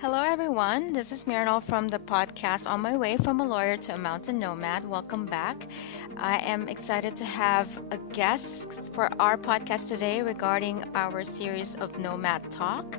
Hello, everyone. This is Mirinol from the podcast On My Way from a Lawyer to a Mountain Nomad. Welcome back. I am excited to have a guest for our podcast today regarding our series of Nomad Talk.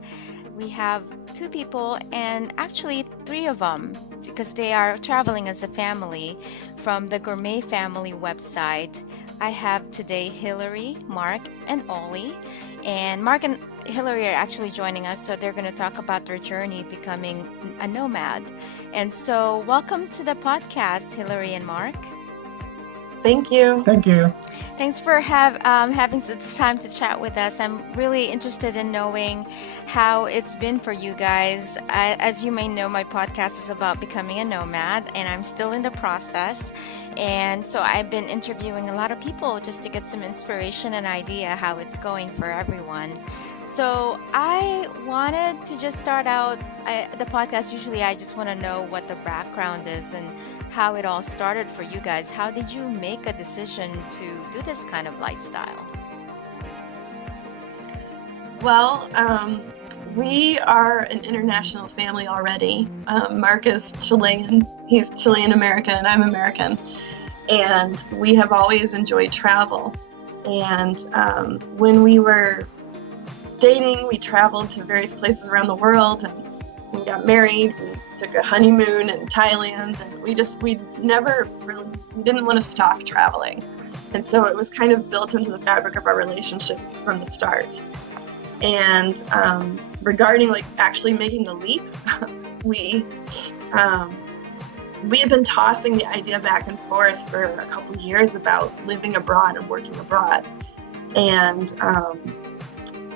We have two people, and actually three of them, because they are traveling as a family from the Gourmet Family website. I have today Hillary, Mark, and Ollie. And Mark and Hillary are actually joining us, so they're going to talk about their journey becoming a nomad. And so, welcome to the podcast, Hillary and Mark. Thank you. Thank you. Thanks for having this time to chat with us. I'm really interested in knowing how it's been for you guys. As you may know, my podcast is about becoming a nomad, and I'm still in the process. And so I've been interviewing a lot of people just to get some inspiration and idea how it's going for everyone. So I wanted to just start out the podcast. Usually I just want to know what the background is and how it all started for you guys. How did you make a decision to do this kind of lifestyle? Well, we are an international family already. Mark is Chilean. He's Chilean American, and I'm American. And we have always enjoyed travel. And when we were dating, we traveled to various places around the world, and we got married. We took a honeymoon in Thailand, and we never really didn't want to stop traveling. And so it was kind of built into the fabric of our relationship from the start. And regarding like actually making the leap, we had been tossing the idea back and forth for a couple of years about living abroad and working abroad. And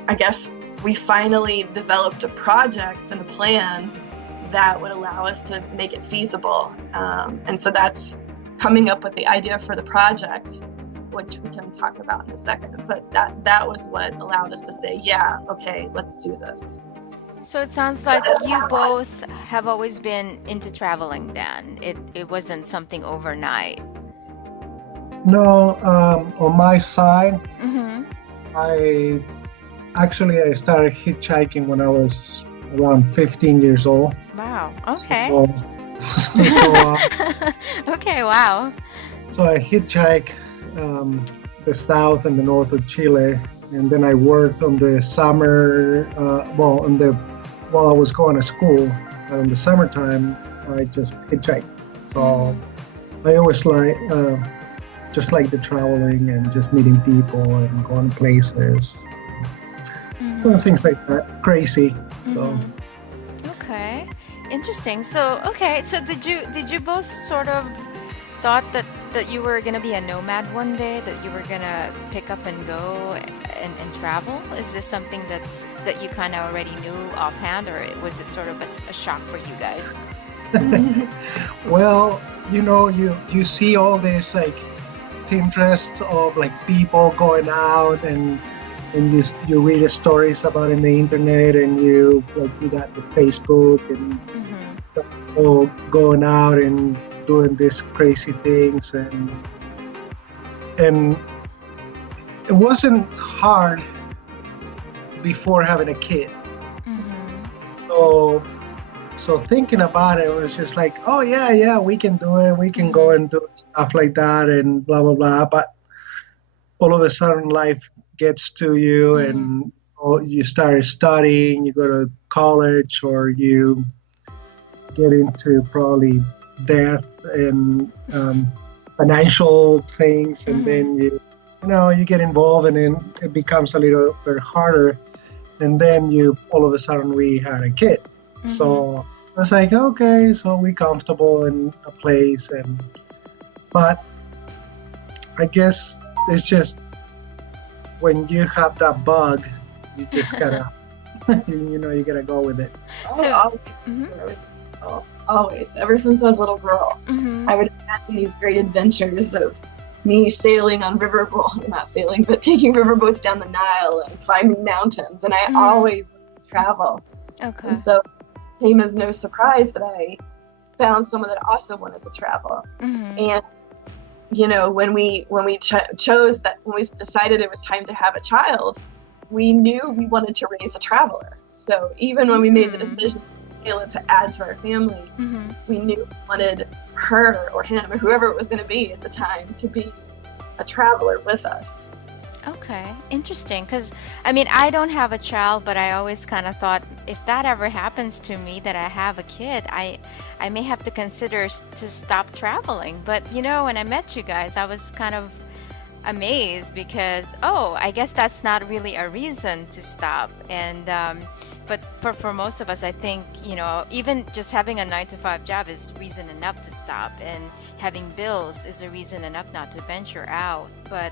I guess we finally developed a project and a plan that would allow us to make it feasible. And so that's coming up with the idea for the project, which we can talk about in a second. But that was what allowed us to say, yeah, okay, let's do this. So it sounds like you both have always been into traveling then. It wasn't something overnight. No, on my side, Mm-hmm. I started hitchhiking when I was around 15 years old. Wow. Okay. Okay. Wow. So I hitchhiked the south and the north of Chile, and then I worked on the summer. While I was going to school, in the summertime, I just hitchhiked. So I always just like the traveling and just meeting people and going places, things like that. Crazy. So. Okay. Interesting. So did you both sort of thought that you were gonna be a nomad one day, that you were gonna pick up and go and travel? Is this something that you kind of already knew offhand, or was it sort of a shock for you guys? Well, you see all this like Pinterest of like people going out and you read the stories about it in the internet, and you got the Facebook and people going out and doing these crazy things, and it wasn't hard before having a kid. So thinking about it was just like, oh yeah, we can do it. We can go and do stuff like that and blah, blah, blah. But all of a sudden life gets to you, and you start studying, you go to college, or you get into probably debt and financial things, and then you get involved, and then it becomes a little bit harder. And then all of a sudden we had a kid. So I was like, okay, so we're comfortable in a place, but I guess it's just when you have that bug, you just gotta, you gotta go with it. Always, ever since I was a little girl, I would imagine these great adventures of me sailing on not sailing, but taking riverboats down the Nile and climbing mountains, and I always wanted to travel. Okay. And so it came as no surprise that I found someone that also wanted to travel. And when we decided it was time to have a child, we knew we wanted to raise a traveler. So even when we made the decision feel it to add to our family. Mm-hmm. We knew we wanted her or him or whoever it was going to be at the time to be a traveler with us. Okay, interesting. Because I mean, I don't have a child, but I always kind of thought if that ever happens to me, that I have a kid, I may have to consider to stop traveling. But when I met you guys, I was kind of amazed because, oh, I guess that's not really a reason to stop. And but for most of us, I think, even just having a 9 to 5 job is reason enough to stop, and having bills is a reason enough not to venture out. But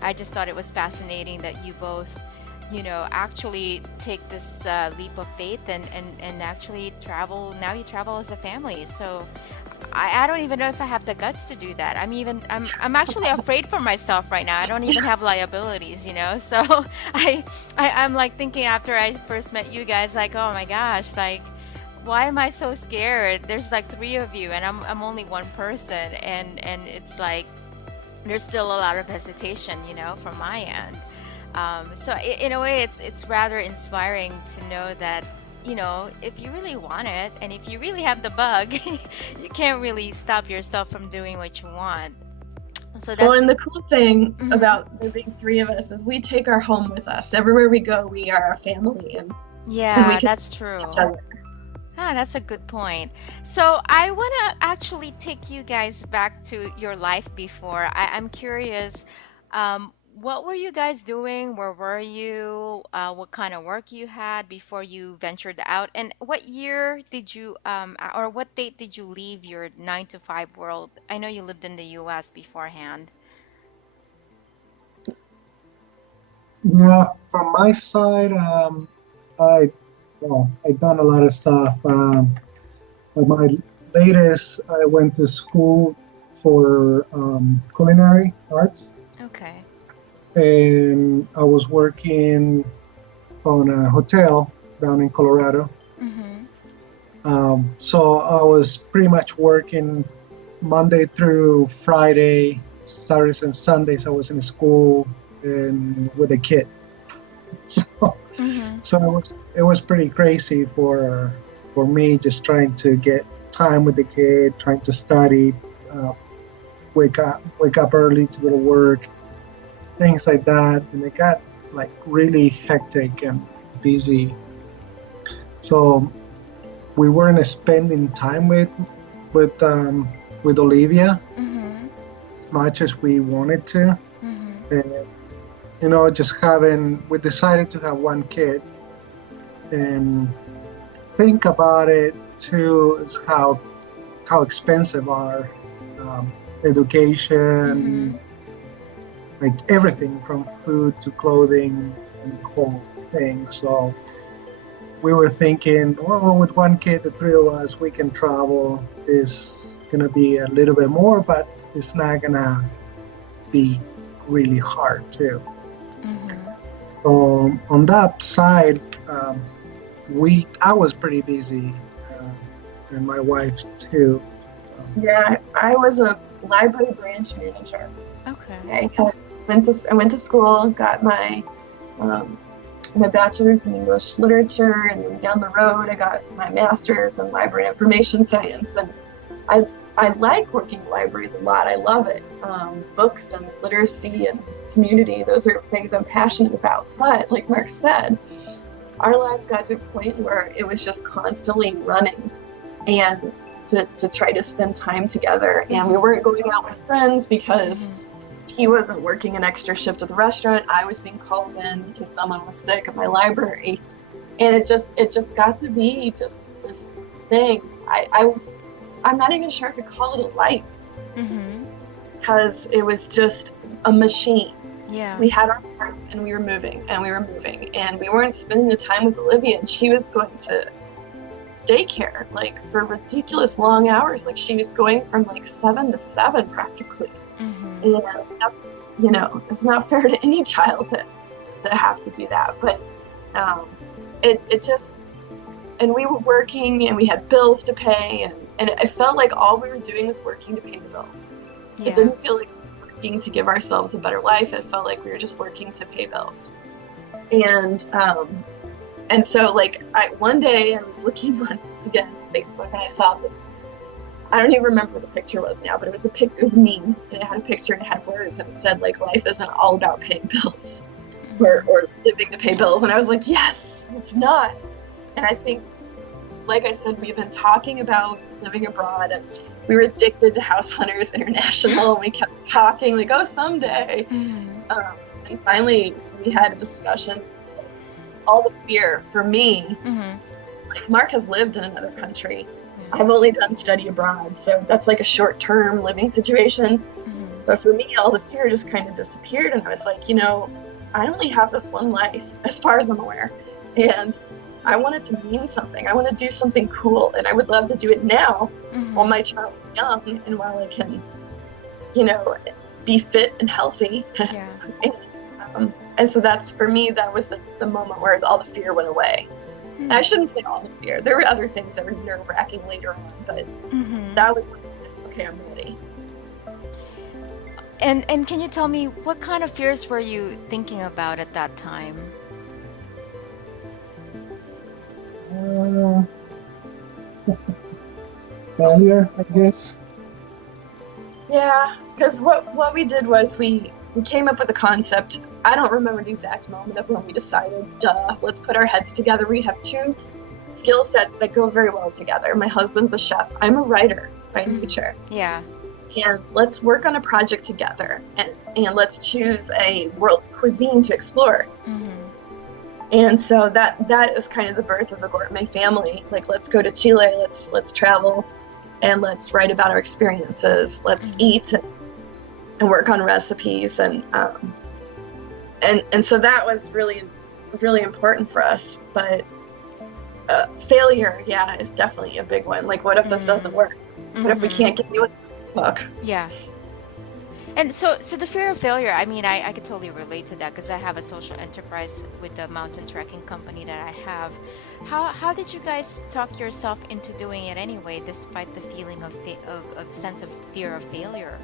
I just thought it was fascinating that you both, actually take this leap of faith and actually travel. Now you travel as a family. So I don't even know if I have the guts to do that. I'm actually afraid for myself right now. I don't even have liabilities. So I'm like thinking after I first met you guys, like, oh my gosh, like, why am I so scared? There's like 3 of you and I'm only one person, and it's like there's still a lot of hesitation, from my end. So in a way, it's rather inspiring to know that, if you really want it and if you really have the bug, you can't really stop yourself from doing what you want. So that's Well, and the cool thing Mhm. about there being 3 of us is we take our home with us. Everywhere we go, we are a family, and we Yeah, can that's true. each other. That's a good point. So I want to actually take you guys back to your life before. I'm curious, what were you guys doing? Where were you? What kind of work you had before you ventured out? And what year did you, or what date did you leave your 9 to 5 world? I know you lived in the US beforehand. Yeah, from my side, I I done a lot of stuff. But my latest, I went to school for culinary arts, Okay. and I was working on a hotel down in Colorado. Mm-hmm. So I was pretty much working Monday through Friday, Saturdays and Sundays. I was in school and with a kid. So, Mm-hmm. so it was pretty crazy for me, just trying to get time with the kid, trying to study, uh, wake up early to go to work, things like that, and it got like really hectic and busy. So we weren't spending time with Olivia Mm-hmm. as much as we wanted to. Mm-hmm. And just we decided to have one kid, and think about it too is how expensive our um, Mm-hmm. education, like everything from food to clothing and the whole thing. So we were thinking, well, with one kid, the 3 of us, we can travel. Is gonna be a little bit more, but it's not gonna be really hard too. Mm-hmm. So on that side, I was pretty busy, and my wife too. Yeah, I was a library branch manager. Okay. I went to school, got um, my bachelor's in English literature, and then down the road I got my master's in library information science. And I like working in libraries a lot. I love it. Books and literacy and community, those are things I'm passionate about. But like Mark said, our lives got to a point where it was just constantly running and to try to spend time together. And we weren't going out with friends because he wasn't working an extra shift at the restaurant. I was being called in because someone was sick at my library. And it just got to be just this thing. I'm not even sure I could call it a life, Mm-hmm. because it was just a machine. Yeah. We had our parts and we were moving and we were moving, and we weren't spending the time with Olivia, and she was going to daycare like for ridiculous long hours. Like she was going from like 7 to 7 practically. Mm-hmm. And that's, it's not fair to any child to have to do that. But it just, and we were working and we had bills to pay, and it felt like all we were doing was working to pay the bills. Yeah. It didn't feel like we were working to give ourselves a better life. It felt like we were just working to pay bills. And And so like one day I was looking on, again, Facebook, and I saw this, I don't even remember what the picture was now, but it was it was a meme, and it had a picture and it had words, and it said like, life isn't all about paying bills or living to pay bills. And I was like, yes, it's not. And I think, like I said, we've been talking about living abroad, and we were addicted to House Hunters International, and we kept talking like, oh, someday. And finally we had a discussion. All the fear for me, like Mark has lived in another country. I've only done study abroad, so that's like a short-term living situation. But for me, all the fear just kind of disappeared, and I was like, you know, I only have this one life, as far as I'm aware, and I want it to mean something. I want to do something cool, and I would love to do it now while my child's young and while I can, you know, be fit and healthy. Yeah. And so that's, for me, that was the moment where all the fear went away. And I shouldn't say all the fear. There were other things that were nerve-wracking later on, but that was when I said, okay, I'm ready. And can you tell me, what kind of fears were you thinking about at that time? Failure, I guess. Yeah, because what we did was we came up with a concept. I don't remember the exact moment of when we decided, let's put our heads together. We have two skill sets that go very well together. My husband's a chef. I'm a writer by nature. Yeah. And let's work on a project together, and let's choose a world cuisine to explore. And so that is kind of the birth of the Gourmet family. Like, let's go to Chile, let's travel, and let's write about our experiences. Let's eat and work on recipes, and so that was really, really important for us. But failure, yeah, is definitely a big one. Like, what if this doesn't work? What if we can't get you a book? Yeah. And so the fear of failure, I mean, I could totally relate to that, because I have a social enterprise with the mountain trekking company that I have. How did you guys talk yourself into doing it anyway, despite the feeling of sense of fear of failure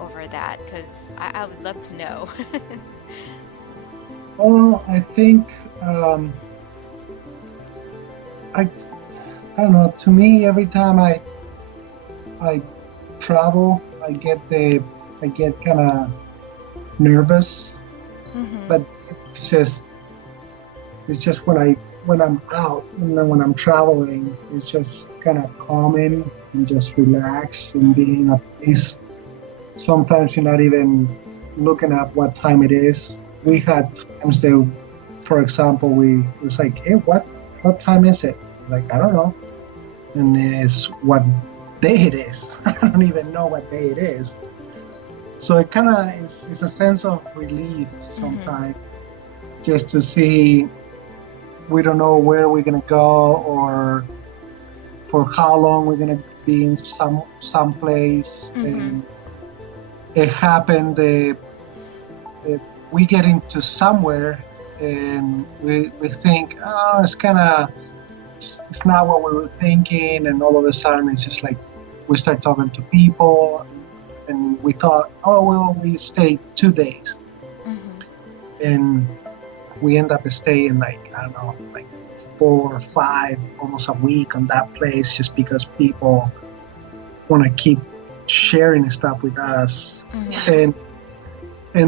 over that? Because I would love to know. Well, I think I don't know. To me, every time I travel, I get kind of nervous, but it's just when I'm out, and then when I'm traveling, it's just kind of calming and just relax and being in a place. Sometimes you're not even looking at what time it is. We had times that, for example, we was like, hey, what time is it? Like, I don't know. And it's what day it is. I don't even know what day it is. So it kind of is a sense of relief sometimes, just to see we don't know where we're going to go or for how long we're going to be in some place. And it happened that we get into somewhere and we think, oh, it's not what we were thinking, and all of a sudden it's just like we start talking to people, and we thought, oh, well, we stayed 2 days, and we end up staying like, I don't know, like 4 or 5, almost a week on that place, just because people want to keep sharing stuff with us. And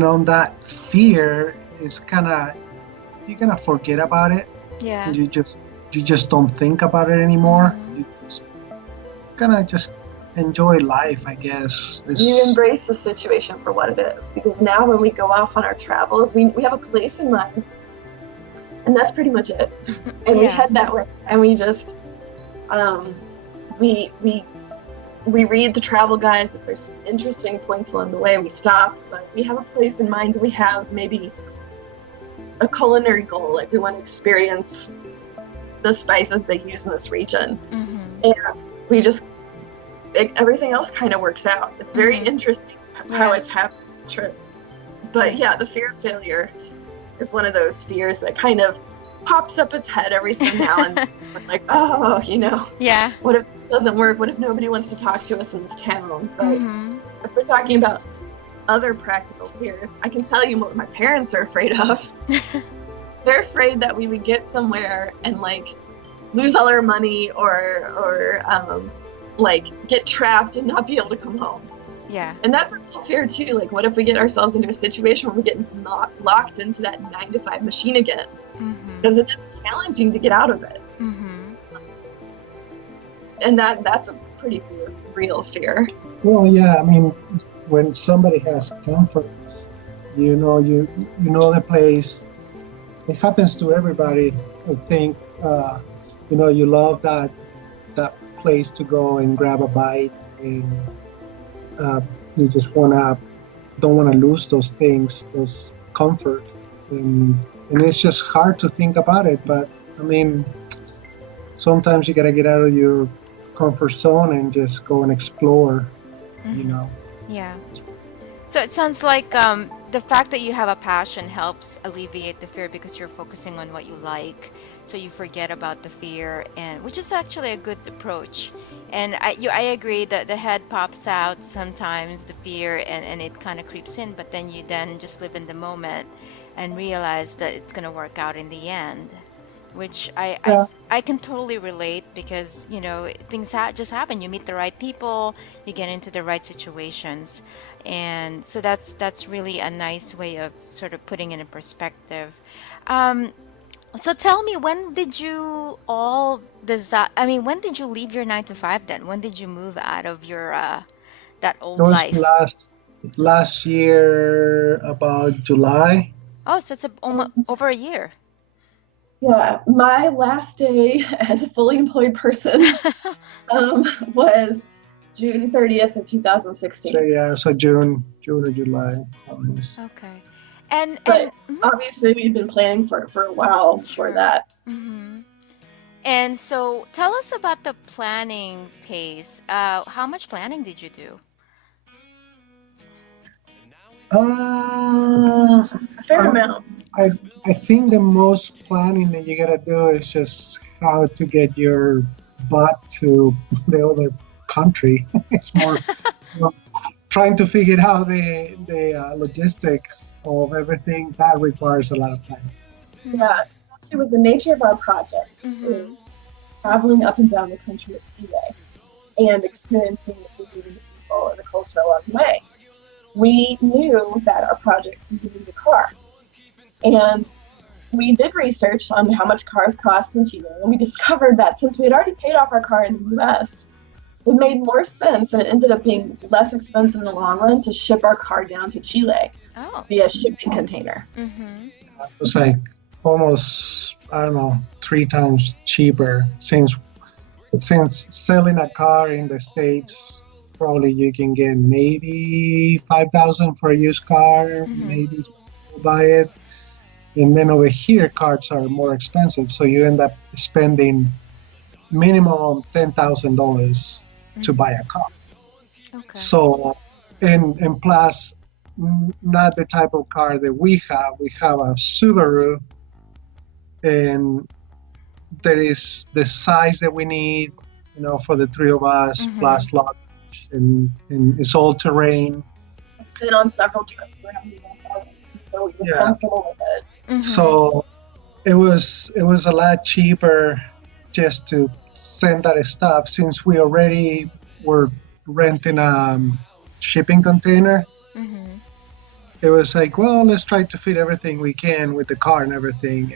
on that fear is you kind of forget about it. Yeah. You just don't think about it anymore. You just kind of just enjoy life, I guess. You embrace the situation for what it is, because now when we go off on our travels, we have a place in mind, and that's pretty much it. And we head that way, and we just we read the travel guides. If there's interesting points along the way, we stop, but we have a place in mind. We have maybe a culinary goal, like we want to experience the spices they use in this region, and we just everything else kind of works out. It's very interesting how it's happened on the trip. But yeah, the fear of failure is one of those fears that kind of pops up its head every so now and then. We're like, oh, yeah, what if it doesn't work? What if nobody wants to talk to us in this town? But if we're talking about other practical fears, I can tell you what my parents are afraid of. they're afraid that we would get somewhere and like lose all our money or like get trapped and not be able to come home. Yeah. And that's a real fear too. Like, what if we get ourselves into a situation where we get locked into that 9-to-5 machine again? Because it is challenging to get out of it. And that's a pretty real fear. Well, yeah, I mean, when somebody has confidence, you know the place. It happens to everybody. I think, you love that place to go and grab a bite, and you just don't want to lose those things, those comfort, and it's just hard to think about it. But I mean, sometimes you gotta get out of your comfort zone and just go and explore. Yeah. So it sounds like the fact that you have a passion helps alleviate the fear because you're focusing on what you like, so you forget about the fear, and which is actually a good approach. And I agree that the head pops out sometimes, the fear, and it kind of creeps in, but then you just live in the moment and realize that it's going to work out in the end, which I can totally relate because, things just happen. You meet the right people, you get into the right situations. And so that's really a nice way of sort of putting it in perspective. So tell me, when did you when did you leave your 9 to 5 then? When did you move out of your that old It was life? last year, about July. Oh, so it's almost over a year. Yeah, my last day as a fully employed person was June 30th of 2016. So June or July. Almost. Okay. But obviously we've been planning for a while before that. And so tell us about the planning pace. How much planning did you do? A fair amount. I think the most planning that you gotta do is just how to get your butt to the other country. It's more trying to figure out the logistics of everything. That requires a lot of planning. Yeah, especially with the nature of our project is traveling up and down the country of Chile and experiencing the cuisine, the people, and the culture along the way. We knew that our project needed a car. And we did research on how much cars cost in Chile, and we discovered that since we had already paid off our car in the US, it made more sense, and it ended up being less expensive in the long run to ship our car down to Chile via shipping container. It was like almost, 3 times cheaper since selling a car in the States. Probably you can get maybe $5,000 for a used car, maybe buy it. And then over here, cars are more expensive, so you end up spending minimum $10,000 to buy a car. Okay. So, and plus, not the type of car that we have. We have a Subaru, and there is the size that we need, for the 3 of us, plus luggage, and it's all terrain. It's been on several trips around the US, so we're comfortable with it. So it was a lot cheaper just to send that stuff, since we already were renting a shipping container. It was like, well, let's try to fit everything we can with the car and everything.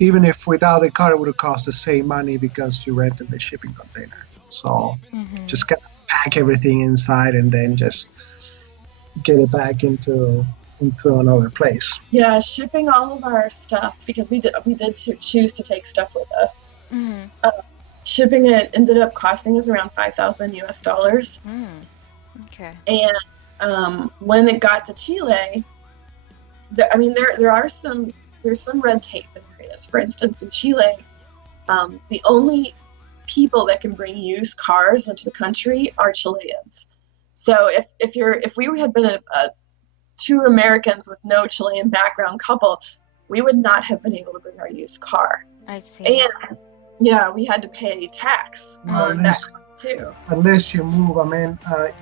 Even if without the car, it would have cost the same money because you rented the shipping container. So just kind of pack everything inside and then just get it back into another place. Yeah, shipping all of our stuff, because we did choose to take stuff with us. Shipping it ended up costing us around $5,000 US. Okay. And when it got to Chile, there's some red tape in areas. For instance, in Chile, the only people that can bring used cars into the country are Chileans. So if we had been a 2 Americans with no Chilean background couple, we would not have been able to bring our used car. I see. And we had to pay tax on that too. Unless you move,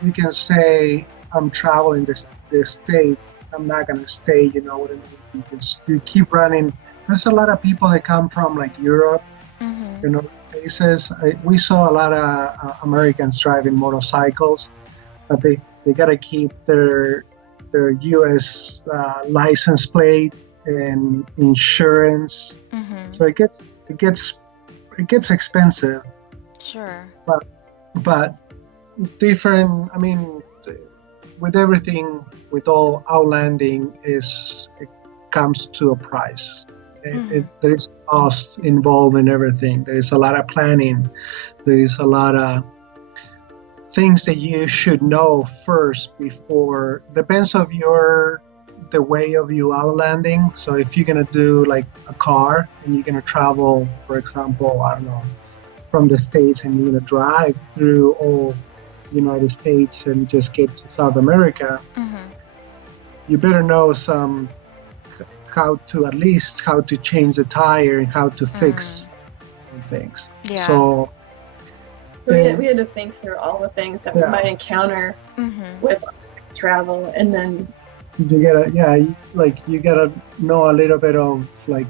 you can say, I'm traveling this state, I'm not going to stay, what I mean? Because you keep running. there's a lot of people that come from like Europe, Mm-hmm. you know, places. We saw a lot of Americans driving motorcycles, but they gotta keep their U.S. License plate and insurance. Mm-hmm. So it gets expensive, Sure. but but different. I mean, with everything, with all outlanding, it comes to a price. Mm-hmm. There is cost involved in everything. There is a lot of planning. There is a lot of things that you should know first before. Depends of the way of you outlanding. So if you're gonna do like a car and you're gonna travel, for example, I don't know, from the States and you're gonna drive through all United States and just get to South America, Mm-hmm. you better know some how to at least how to change the tire and how to Mm. fix things. Yeah. So So and we had to think through all the things that we yeah, might encounter Mm-hmm. with travel, and then you gotta know a little bit of like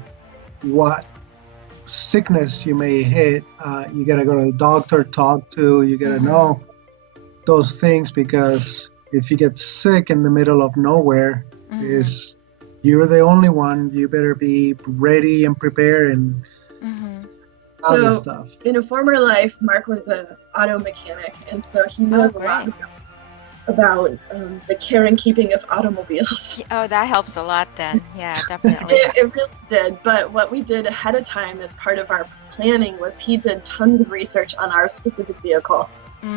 what sickness you may hit. You gotta go to the doctor, talk to. You gotta Mm-hmm. know those things because if you get sick in the middle of nowhere, Mm-hmm. is you're the only one. You better be ready and prepared and Mm-hmm. all this so stuff. in a former life, Mark was an auto mechanic, and so he Oh, knows a lot great. about the care and keeping of automobiles. Oh, that helps a lot then. Yeah, definitely. It really did. But what we did ahead of time as part of our planning was he did tons of research on our specific vehicle.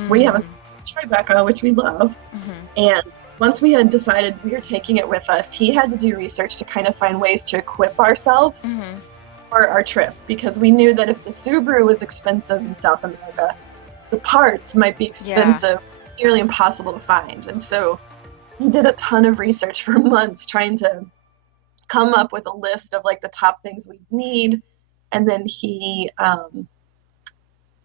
We have a Mm. Tribeca, which we love. Mm-hmm. And once we had decided we were taking it with us, he had to do research to kind of find ways to equip ourselves Mm-hmm. for our trip because we knew that if the Subaru was expensive in South America, the parts might be Yeah. expensive, nearly impossible to find. And so he did a ton of research for months trying to come up with a list of like the top things we need. And then he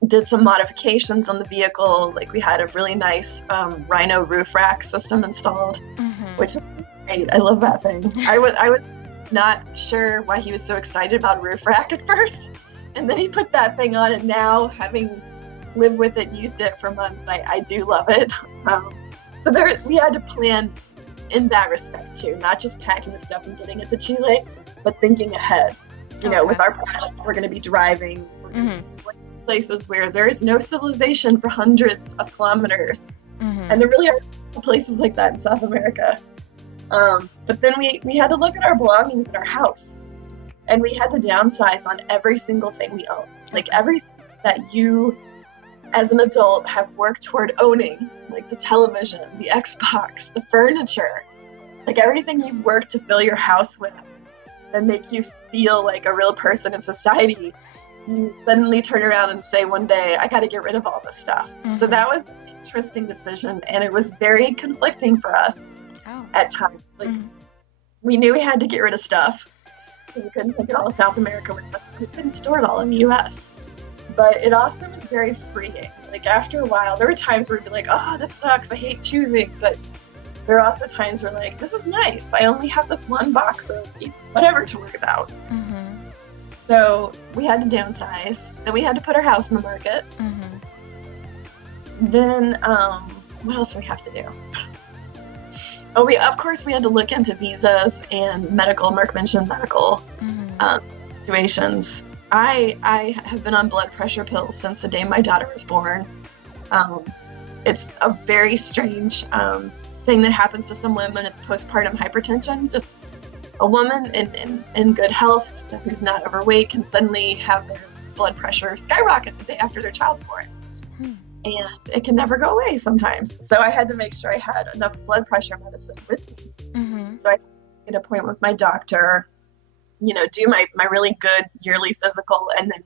did some modifications on the vehicle. Like we had a really nice Rhino roof rack system installed, Mm-hmm. which is great. I love that thing. I was not sure why he was so excited about roof rack at first, and then he put that thing on, and now having lived with it, used it for months, I do love it. So we had to plan in that respect too, not just packing the stuff and getting it to Chile, but thinking ahead. Okay. With our project, we're going to be driving. We're going to Mm-hmm. be going to places where there is no civilization for hundreds of kilometers, Mm-hmm. and there really are places like that in South America. But then we had to look at our belongings in our house, and we had to downsize on every single thing we own. Like everything that you, as an adult, have worked toward owning, like the television, the Xbox, the furniture, like everything you've worked to fill your house with and make you feel like a real person in society, you suddenly turn around and say one day, I got to get rid of all this stuff. So Mm-hmm. that was an interesting decision, and it was very conflicting for us Oh. at times. Like Mm-hmm. we knew we had to get rid of stuff because we couldn't take it all to South America with us. We couldn't store it all in the U.S. But it also was very freeing. Like after a while, there were times where we'd be like, oh, this sucks. I hate choosing. But there are also times where like, this is nice. I only have this one box of whatever to worry about. Mm-hmm. So we had to downsize. Then we had to put our house in the market. Mm-hmm. Then what else do we have to do? Oh, of course we had to look into visas and medical. Mark mentioned medical Mm-hmm. situations. I have been on blood pressure pills since the day my daughter was born. It's a very strange thing that happens to some women. It's postpartum hypertension. Just a woman in good health who's not overweight can suddenly have their blood pressure skyrocket the day after their child's born. Hmm. And it can never go away sometimes. So I had to make sure I had enough blood pressure medicine with me. Mm-hmm. So I made an appointment with my doctor, do my really good yearly physical, and then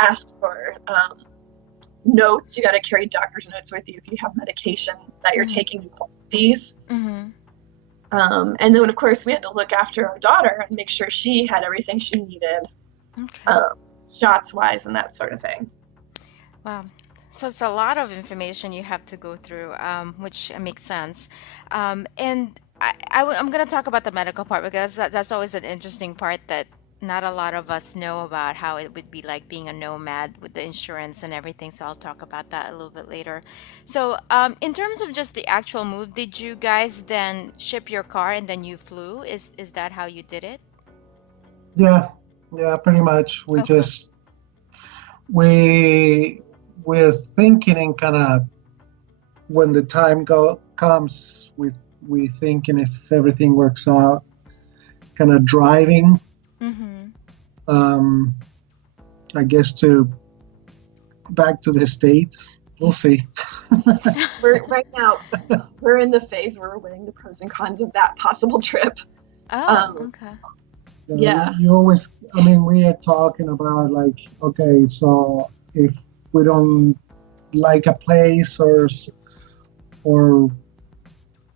ask for notes. You got to carry doctor's notes with you if you have medication that you're Mhm. taking in quantities. Mm-hmm. And then, of course, we had to look after our daughter and make sure she had everything she needed, Okay. shots-wise and that sort of thing. Wow. So it's a lot of information you have to go through, which makes sense. And I'm going to talk about the medical part because that's always an interesting part that not a lot of us know about how it would be like being a nomad with the insurance and everything. So I'll talk about that a little bit later. So, in terms of just the actual move, did you guys then ship your car and then you flew? Is that how you did it? Yeah, yeah, pretty much. Okay. We we're thinking in kind of when the time comes, we thinking if everything works out, kind of driving. Mm-hmm. Um, I guess to back to the States. We'll see. We're right now we're in the phase where we're weighing the pros and cons of that possible trip. Oh, Um, okay. yeah. You always, I mean, we are talking about like, okay, so if we don't like a place or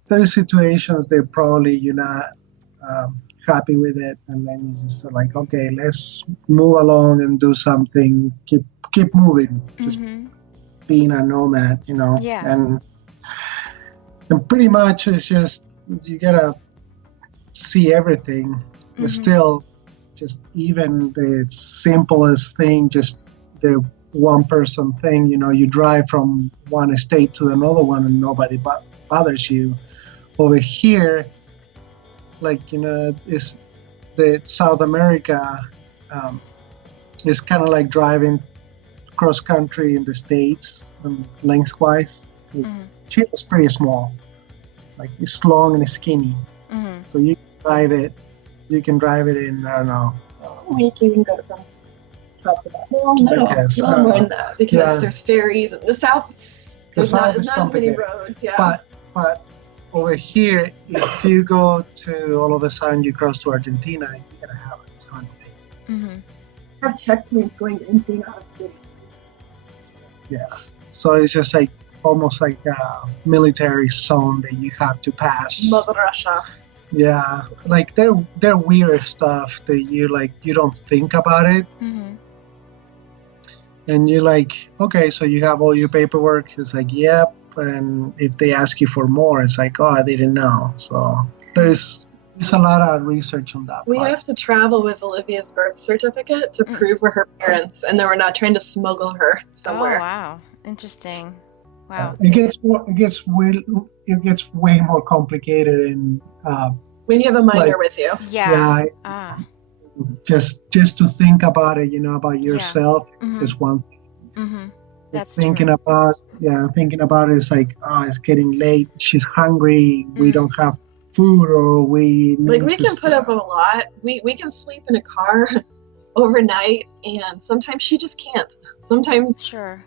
there's situations that probably you're not happy with it, and then you just are like, okay, let's move along and do something. Keep moving. Just Mm-hmm. being a nomad, Yeah. and pretty much it's just you gotta see everything. But Mm-hmm. still, just even the simplest thing, just the one person thing, you drive from one state to another one and nobody bothers you. Over here, like, is the South America, um, is kind of like driving cross country in the States lengthwise. Mm-hmm. Chile is pretty small, like it's long and skinny. Mm-hmm. So you can drive it in, I don't know, A week you can go from top to bottom. Well, no, I guess, a little more than that because yeah. there's ferries. In the south, The there's not, South there's is not as many complicated. roads. Yeah. But over here, if you go to all of a sudden you cross to Argentina, you're gonna have a ton of it. Mm-hmm. have checkpoints going into and out of cities. Yeah. So it's just like almost like a military zone that you have to pass. Mother Russia. Yeah, like they're weird stuff that you don't think about it, Mm-hmm. and you're like, okay, so you have all your paperwork. It's like, yep, and if they ask you for more, it's like, oh, I didn't know. So there's a lot of research on that We part. have to travel with Olivia's birth certificate to prove we're her parents, and then we're not trying to smuggle her Oh, somewhere. wow. Interesting. Wow. It gets way more complicated, and When you have a minor Like- with you. Yeah. yeah, just to think about it, about Yeah. yourself Mhm. is one thing. Mm-hmm. That's thinking true. about it is like, oh, it's getting late. She's hungry. We Mm. don't have food, or we Like need we to can put up stop. a lot. We can sleep in a car overnight, and sometimes she just can't. Sometimes, Sure.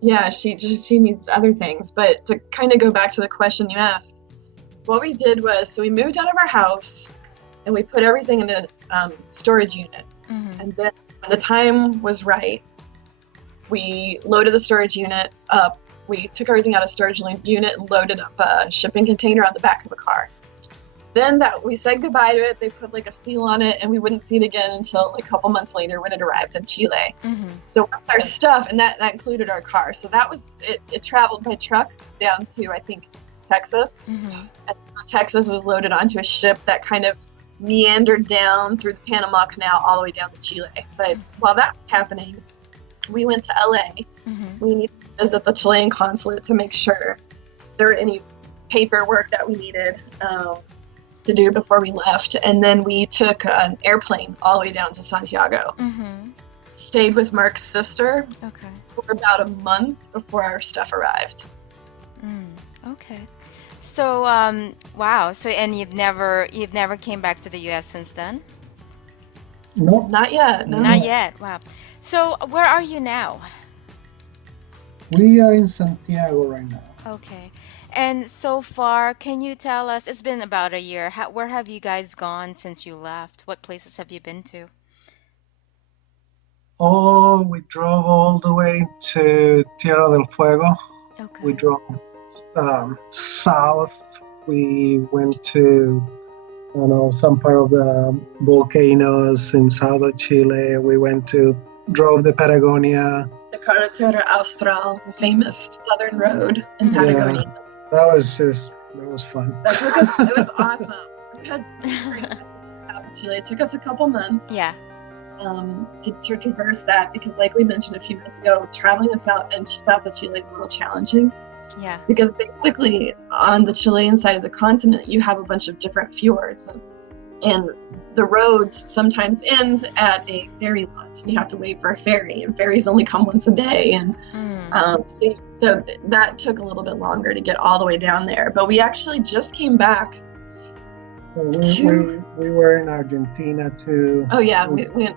yeah, she needs other things. But to kind of go back to the question you asked, what we did was, so we moved out of our house, and we put everything in a storage unit. Mm-hmm. And then when the time was right, we loaded the storage unit up. We took everything out of storage unit and loaded up a shipping container on the back of a car. Then that we said goodbye to it. They put like a seal on it, and we wouldn't see it again until like a couple months later when it arrived in Chile. Mm-hmm. So our stuff, and that included our car. So that was it. It traveled by truck down to, I think, Texas. Mm-hmm. And Texas was loaded onto a ship that kind of meandered down through the Panama Canal all the way down to Chile. But while that was happening, we went to LA. Mm-hmm. We needed to visit the Chilean consulate to make sure there were any paperwork that we needed to do before we left. And then we took an airplane all the way down to Santiago. Mm-hmm. Stayed with Mark's sister Okay. for about a month before our stuff arrived. Okay. So, wow. So, and you've never came back to the U.S. since then? No, Not yet. No. Not yet. Wow. So, where are you now? we are in Santiago right now. Okay. And so far, can you tell us? It's been about a year. Where have you guys gone since you left? What places have you been to? Oh, we drove all the way to Tierra del Fuego. Okay. We drove south. We went to, I don't know, some part of the volcanoes in south of Chile. We drove the Patagonia. The Carretera Austral, the famous southern road in Patagonia. That was fun. That took us, it was awesome. We had Chile. It took us a couple months. Yeah. to traverse that, because like we mentioned a few minutes ago, traveling in south of Chile is a little challenging. Yeah. Because basically on the Chilean side of the continent, you have a bunch of different fjords, and the roads sometimes end at a ferry launch, and you have to wait for a ferry, and ferries only come once a day, and so that took a little bit longer to get all the way down there. But we actually just came back. We were in Argentina too. Oh yeah, we went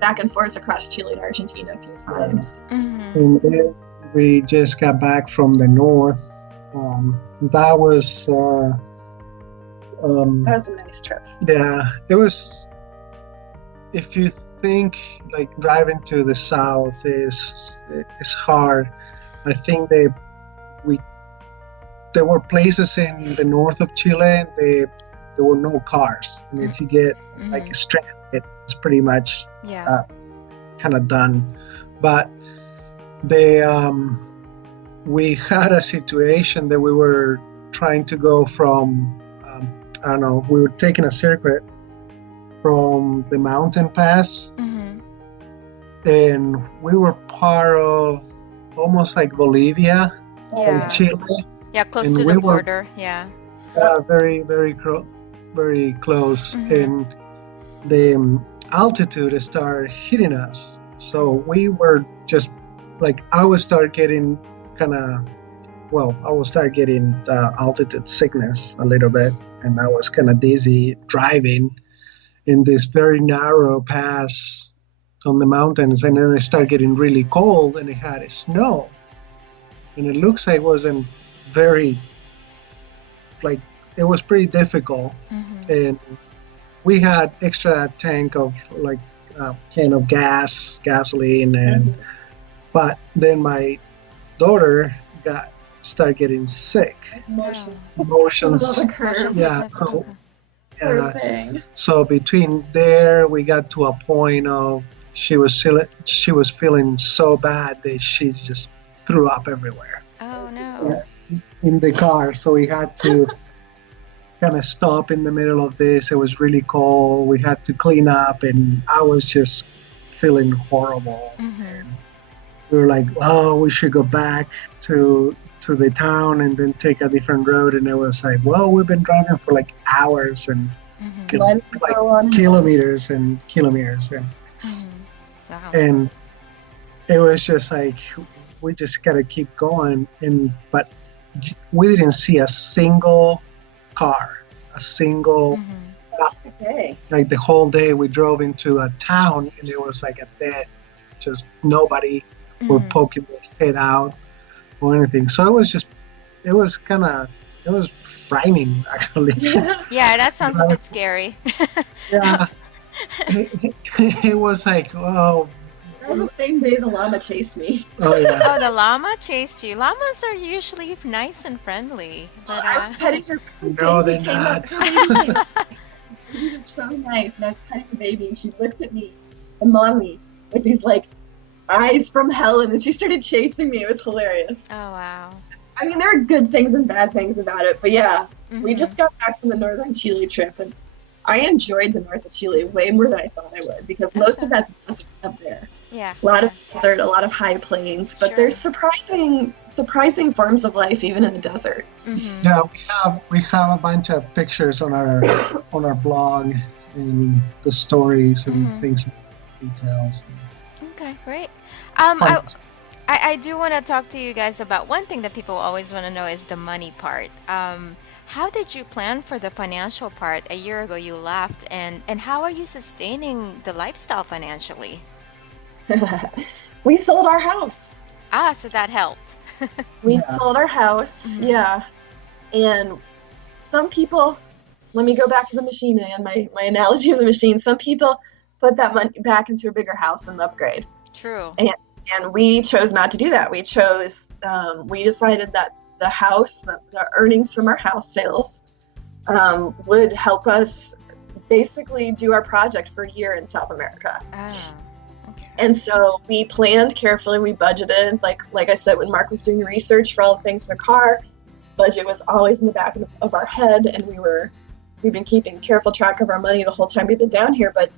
back and forth across Chile and Argentina a few times. And then we just got back from the north. That was that was a nice trip. Yeah, it was. If you think like driving to the south is hard, I think there were places in the north of Chile there were no cars, and if you get like stranded, it's pretty much kind of done. But we had a situation that we were trying to go from we were taking a circuit from the mountain pass, and we were part of almost like Bolivia and Chile. Yeah, close to the border. Very, very, very close. And the altitude started hitting us. So we were just like, I would start getting altitude sickness a little bit. And I was kind of dizzy driving in this very narrow pass on the mountains. And then it started getting really cold, and it had snow. And it looks like it wasn't very, like, it was pretty difficult. And we had extra tank of like can of gasoline, and but then my daughter started getting sick. Emotions. Yeah. So between there, we got to a point of she was feeling so bad that she just threw up everywhere. Oh no. In the car, so we had to kind of stop in the middle of this. It was really cold. We had to clean up, and I was just feeling horrible. And we were like, "Oh, we should go back to the town and then take a different road." And it was like, "Well, we've been driving for like hours and kilometers and kilometers, and and it was just like we just gotta keep going." But we didn't see a single car, like the whole day. We drove into a town, and it was like a dead, just nobody were poking their head out or anything. So it was frightening, actually. Yeah, that sounds a bit scary. Yeah. It was like, oh. That was the same day the llama chased me. Oh, yeah. Oh, the llama chased you. Llamas are usually nice and friendly. But, I was petting her. No, they're not. He was so nice, and I was petting the baby, and she looked at me and mommy with these like eyes from hell, and then she started chasing me. It was hilarious. Oh wow. I mean, there are good things and bad things about it, but yeah, we just got back from the northern Chile trip, and I enjoyed the north of Chile way more than I thought I would, because most of that's desert up there. Yeah. A lot of desert, a lot of high plains, but there's surprising forms of life even in the desert. Yeah, we have a bunch of pictures on our blog and the stories and things, details. Okay, great. I do want to talk to you guys about one thing that people always want to know is the money part. How did you plan for the financial part? A year ago you left, and how are you sustaining the lifestyle financially? We sold our house. So that helped. We sold our house, and some people, let me go back to the machine and my analogy of the machine. Some people put that money back into a bigger house and upgrade. True. And we chose not to do that. We decided that the house, the earnings from our house sales would help us basically do our project for a year in South America. Okay. And so we planned carefully. We budgeted, like I said, when Mark was doing research for all the things in the car, budget was always in the back of our head, and we've been keeping careful track of our money the whole time we've been down here. But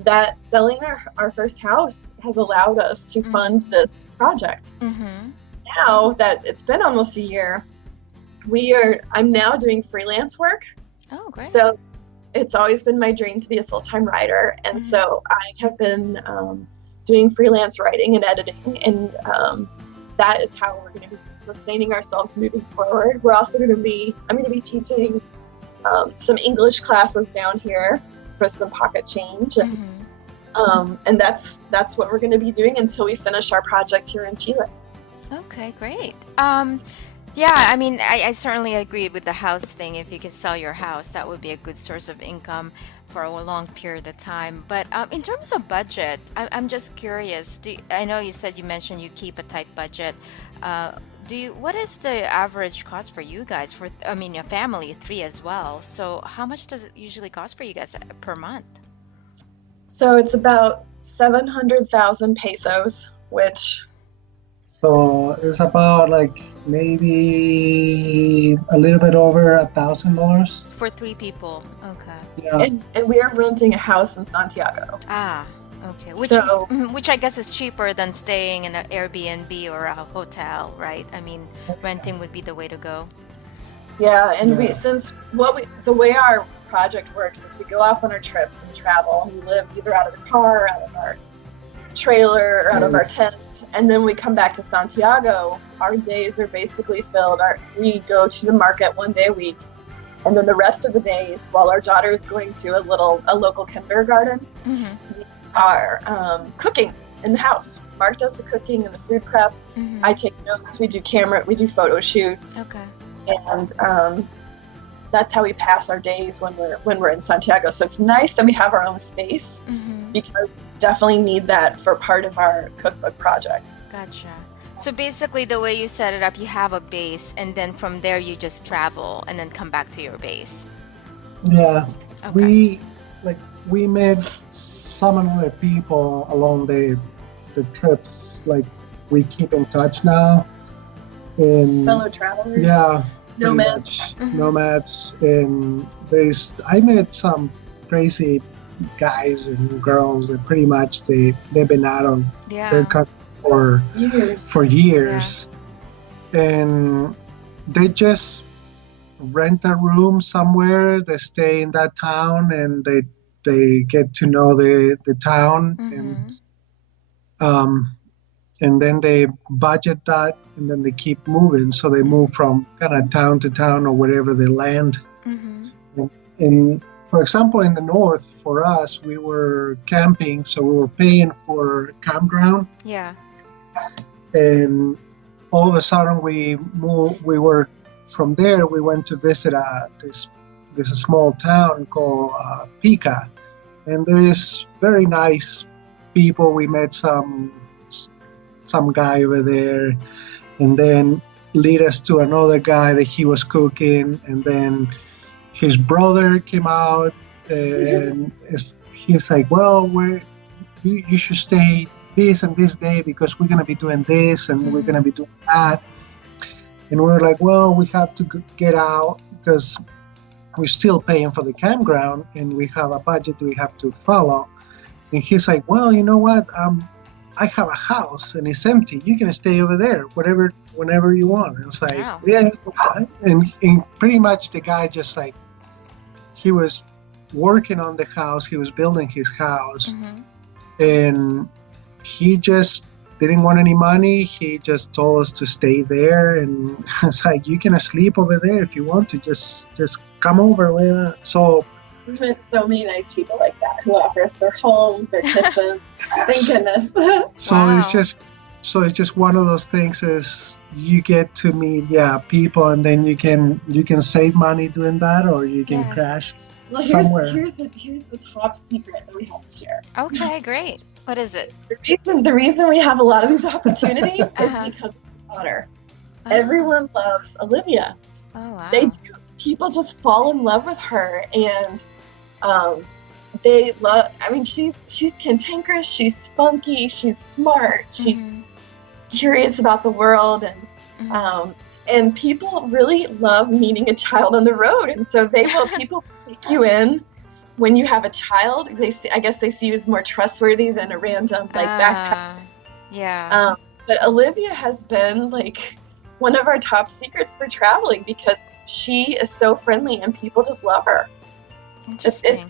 that selling our first house has allowed us to fund this project. Mm-hmm. Now that it's been almost a year, I'm now doing freelance work. Oh, great. So it's always been my dream to be a full-time writer. And so I have been doing freelance writing and editing. And that is how we're going to be sustaining ourselves moving forward. We're also I'm going to be teaching some English classes down here for some pocket change. And that's what we're going to be doing until we finish our project here in Chile. Okay, great. Yeah, I mean, I certainly agree with the house thing. If you could sell your house, that would be a good source of income for a long period of time. But in terms of budget, I'm just curious. I know you mentioned you keep a tight budget. What is the average cost for you guys? Your family, 3 as well. So how much does it usually cost for you guys per month? So it's about 700,000 pesos, which... So it's about like maybe a little bit over $1,000 for 3 people. Okay. Yeah. And we are renting a house in Santiago. Ah, okay. Which I guess is cheaper than staying in an Airbnb or a hotel, right? I mean, renting would be the way to go. Yeah, and the way our project works is we go off on our trips and travel, and we live either out of the car, out of our trailer, or out of our tent. And then we come back to Santiago. Our days are basically filled. We go to the market 1 day a week, and then the rest of the days, while our daughter is going to a local kindergarten, we are cooking in the house. Mark does the cooking and the food prep. I take notes. We do photo shoots. Okay. And that's how we pass our days when we're in Santiago. So it's nice that we have our own space because we definitely need that for part of our cookbook project. Gotcha. So basically the way you set it up, you have a base and then from there you just travel and then come back to your base. Yeah. Okay. We met some other people along the trips. Like we keep in touch now. Fellow travelers. Yeah. Nomads. Nomads, and I met some crazy guys and girls that pretty much they've been out of their country for years. And they just rent a room somewhere, they stay in that town, and they get to know the town, and then they budget that, and then they keep moving. So they move from kind of town to town or wherever they land. And for example, in the north, for us, we were camping, so we were paying for campground. Yeah. And all of a sudden we were from there. We went to visit this small town called Pica, and there is very nice people. We met some guy over there, and then lead us to another guy that he was cooking, and then his brother came out, and he's like, well, you should stay this and this day because we're going to be doing this and we're going to be doing that. And we're like, well, we have to get out because we're still paying for the campground and we have a budget we have to follow. And he's like, well, you know what? I have a house and it's empty. You can stay over there, whenever you want. And it's like, wow. Yeah. And pretty much the guy just like, he was working on the house. He was building his house, and he just didn't want any money. He just told us to stay there, and it's like, you can sleep over there if you want to. Just come over with us. So we've met so many nice people like that who offer us their homes, their kitchen. Thank goodness. So Wow. it's just one of those things is you get to meet people, and then you can save money doing that, or you can crash somewhere. Here's the top secret that we have to share. Okay, great. What is it? The reason we have a lot of these opportunities is because of my daughter. Oh. Everyone loves Olivia. Oh, wow. They do. People just fall in love with her, and they love. I mean, she's cantankerous. She's spunky. She's smart. She's curious about the world, and people really love meeting a child on the road. And so people take you in, when you have a child, I guess they see you as more trustworthy than a random like backpack. Yeah. But Olivia has been like one of our top secrets for traveling because she is so friendly and people just love her. It's crazy,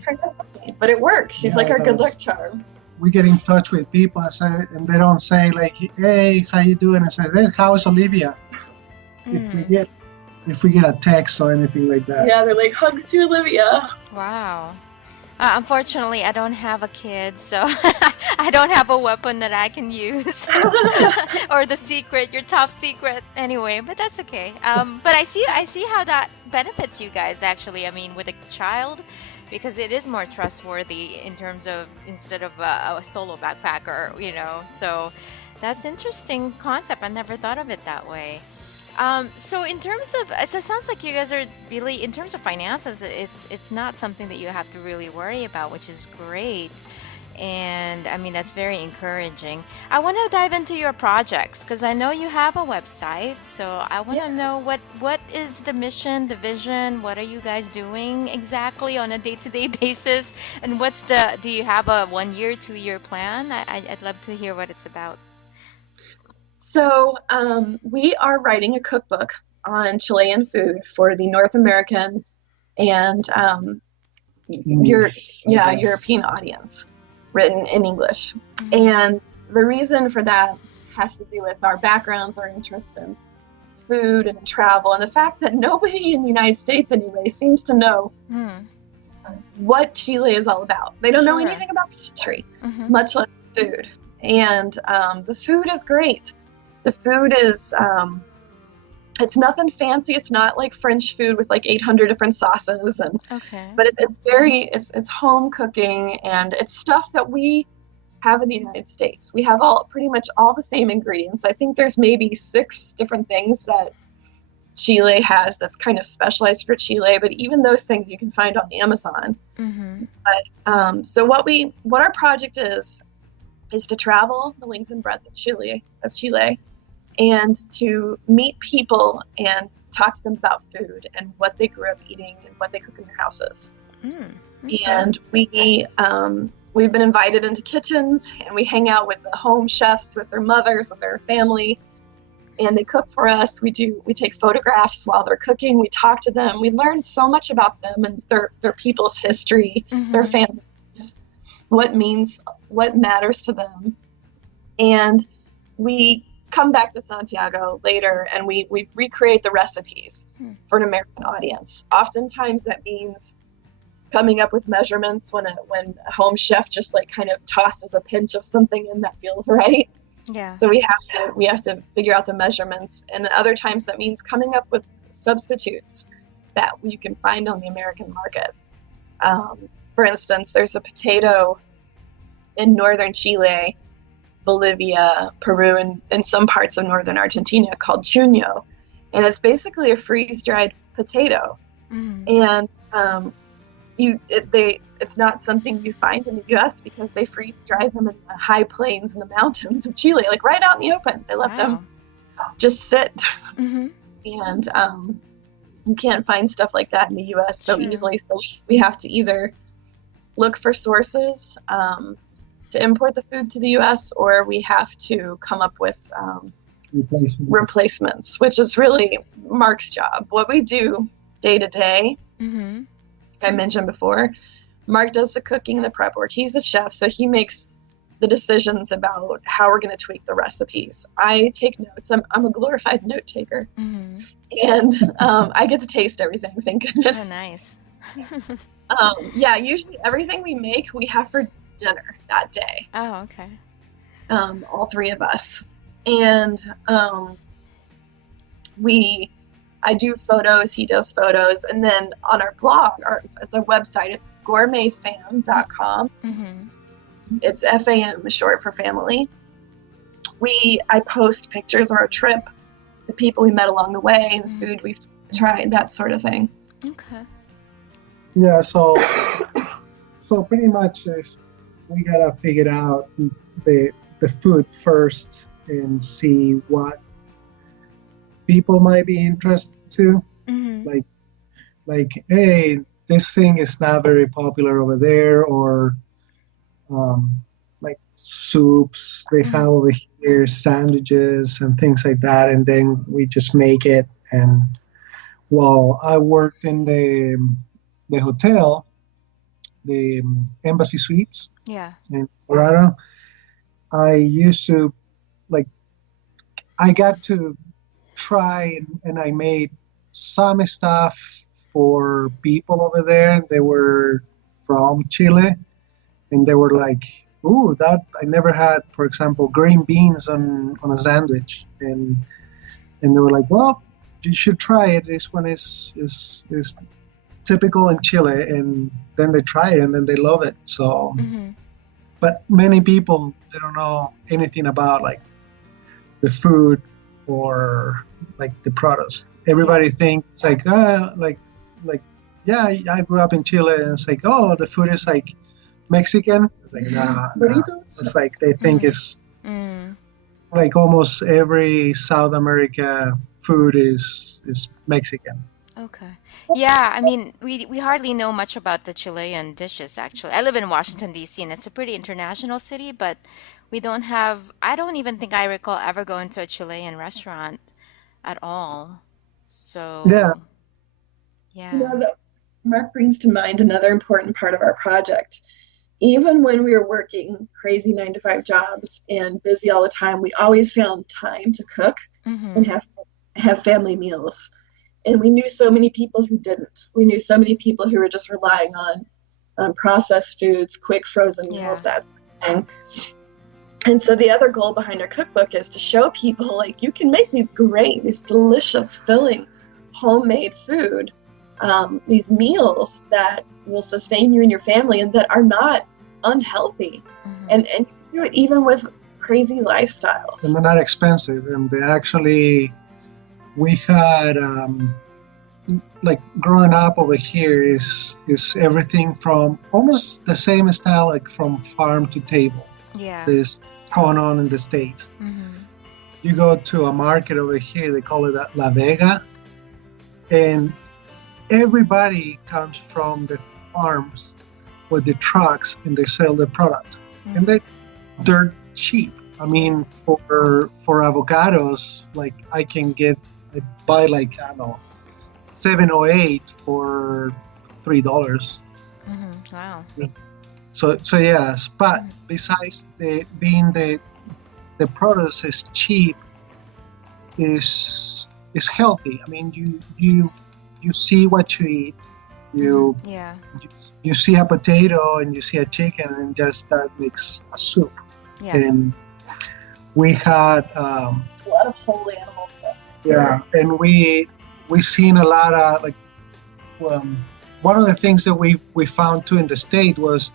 but it works. She's like our good luck charm. We get in touch with people and they don't say like, "Hey, how you doing?" I say, "Hey, how's Olivia?" If we get a text or anything like that. Yeah, they're like, "Hugs to Olivia." Wow. Unfortunately, I don't have a kid, so I don't have a weapon that I can use, or the secret, your top secret, anyway. But that's okay. But I see how that benefits you guys actually. I mean, with a child, because it is more trustworthy in terms of instead of a solo backpacker, So that's interesting concept. I never thought of it that way. So in terms of, so it sounds like you guys are really, in terms of finances, it's not something that you have to really worry about, which is great. And I mean, that's very encouraging. I want to dive into your projects because I know you have a website. So I want to know what is the mission, the vision? What are you guys doing exactly on a day-to-day basis? And do you have a 1 year, 2 year plan? I'd love to hear what it's about. So we are writing a cookbook on Chilean food for the North American and European audience, written in English. Mm-hmm. And the reason for that has to do with our backgrounds, our interest in food and travel, and the fact that nobody in the United States anyway seems to know what Chile is all about. They don't know anything about the country, much less the food. And the food is great. The food is, it's nothing fancy. It's not like French food with like 800 different sauces. But it's home cooking, and it's stuff that we have in the United States. We have pretty much all the same ingredients. I think there's maybe 6 different things that Chile has that's kind of specialized for Chile, but even those things you can find on Amazon. But, so what our project is to travel the length and breadth of Chile, and to meet people and talk to them about food and what they grew up eating and what they cook in their houses. And we've been invited into kitchens, and we hang out with the home chefs, with their mothers, with their family, and they cook for us. We take photographs while they're cooking. We talk to them. We learn so much about them and their people's history, their families, what matters to them. And we come back to Santiago later, and we recreate the recipes for an American audience. Oftentimes that means coming up with measurements when a home chef just like kind of tosses a pinch of something in that feels right. Yeah. So we have to figure out the measurements, and other times that means coming up with substitutes that you can find on the American market. For instance, there's a potato in northern Chile, Bolivia, Peru, and some parts of northern Argentina called chuño, and it's basically a freeze-dried potato. And it's not something you find in the U.S. because they freeze-dry them in the high plains and the mountains of Chile, like right out in the open. They let them just sit, and you can't find stuff like that in the U.S. so easily. So we have to either look for sources to import the food to the U.S., or we have to come up with replacements, which is really Mark's job. What we do day to day, like I mentioned before, Mark does the cooking and the prep work. He's the chef, so he makes the decisions about how we're going to tweak the recipes. I take notes. I'm a glorified note taker, and I get to taste everything. Thank goodness. Oh, nice. Usually everything we make, we have for dinner that day. Oh, okay. All 3 of us, and I do photos, he does photos, and then on our blog, it's our website, it's gourmetfam.com. It's FAM, short for family. I post pictures of our trip, the people we met along the way, the food we've tried, that sort of thing. Okay. Yeah, so pretty much we gotta figure out the food first and see what people might be interested to. Like, hey, this thing is not very popular over there, or like soups they have over here, sandwiches and things like that, and then we just make it. And while I worked in the hotel, the Embassy Suites Yeah. in Colorado, I used to like I got to try, and I made some stuff for people over there. They were from Chile, and they were like, "Ooh, that I never had." For example, green beans on a sandwich, and they were like, "Well, you should try it. This one is typical in Chile." And then they try it, and then they love it. So, but many people, they don't know anything about like the food or like the products. Everybody thinks like, like yeah, I grew up in Chile, and it's like, oh, the food is like Mexican. It's like, nah. Burritos? It's like they think it's Mm. like almost every South America food is Mexican. Okay. Yeah, I mean, we hardly know much about the Chilean dishes, actually. I live in Washington, D.C., and it's a pretty international city, but we don't have, I don't even think I recall ever going to a Chilean restaurant at all. Yeah, So, You yeah. know, that Mark brings to mind another important part of our project. Even when we were working crazy 9 to 5 jobs and busy all the time, we always found time to cook and Mm-hmm. have family meals. And we knew so many people who didn't. We knew so many people who were just relying on processed foods, quick frozen meals, Yeah. that sort of thing. And so the other goal behind our cookbook is to show people like you can make these great, these delicious, filling, homemade food, these meals that will sustain you and your family and that are not unhealthy. Mm-hmm. And you can do it even with crazy and lifestyles. they're not expensive, and they actually we had like growing up over here is everything from almost the same style, like from farm to table. Yeah. This going on in the States. Mm-hmm. You go to a market over here, they call it La Vega, and everybody comes from the farms with the trucks, and they sell the product, and they're cheap. I mean, for avocados, like I buy like, I don't know, 7 or 8 for $3. Mm-hmm. Wow. So yes, but besides the produce is cheap, is healthy. I mean, you see what you eat. You Yeah. you see a potato and you see a chicken, and just that makes a soup. Yeah. And we had A lot of whole animal stuff. yeah, and we've seen a lot of like one of the things that we found too in the state was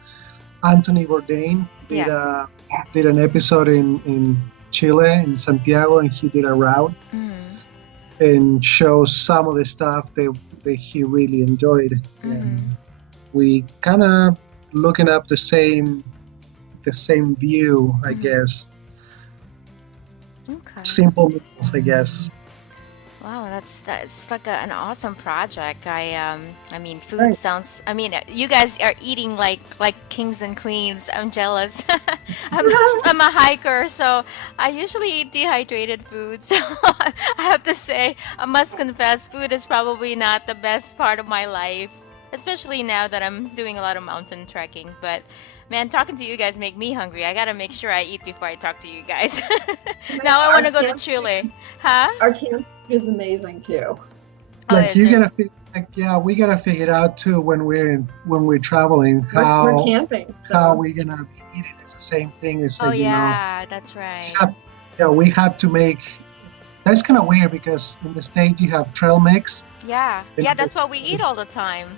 Anthony Bourdain did an episode in Chile, in Santiago, and he did a route Mm-hmm. and shows some of the stuff that he really enjoyed. And we kind of looking up the same view, I guess. Okay. Simple meals, I guess. Wow, that's like an awesome project. I mean, food Right. sounds. I mean, you guys are eating like kings and queens. I'm jealous. I'm a hiker, so I usually eat dehydrated food. So I have to say, I must confess, food is probably not the best part of my life, especially now that I'm doing a lot of mountain trekking. But man, talking to you guys make me hungry. I gotta make sure I eat before I talk to you guys. Now I Our want to go to camp, Chile. Huh? our camp is amazing too. Oh, Like is you it? gotta yeah, we gotta figure it out too when we're traveling, We're camping, how so we gonna be eating. It's the same thing. It's Oh like, yeah, that's we right. we have to make. That's kind of weird because in the state you have trail mix. Yeah, And yeah, that's what we eat all the time.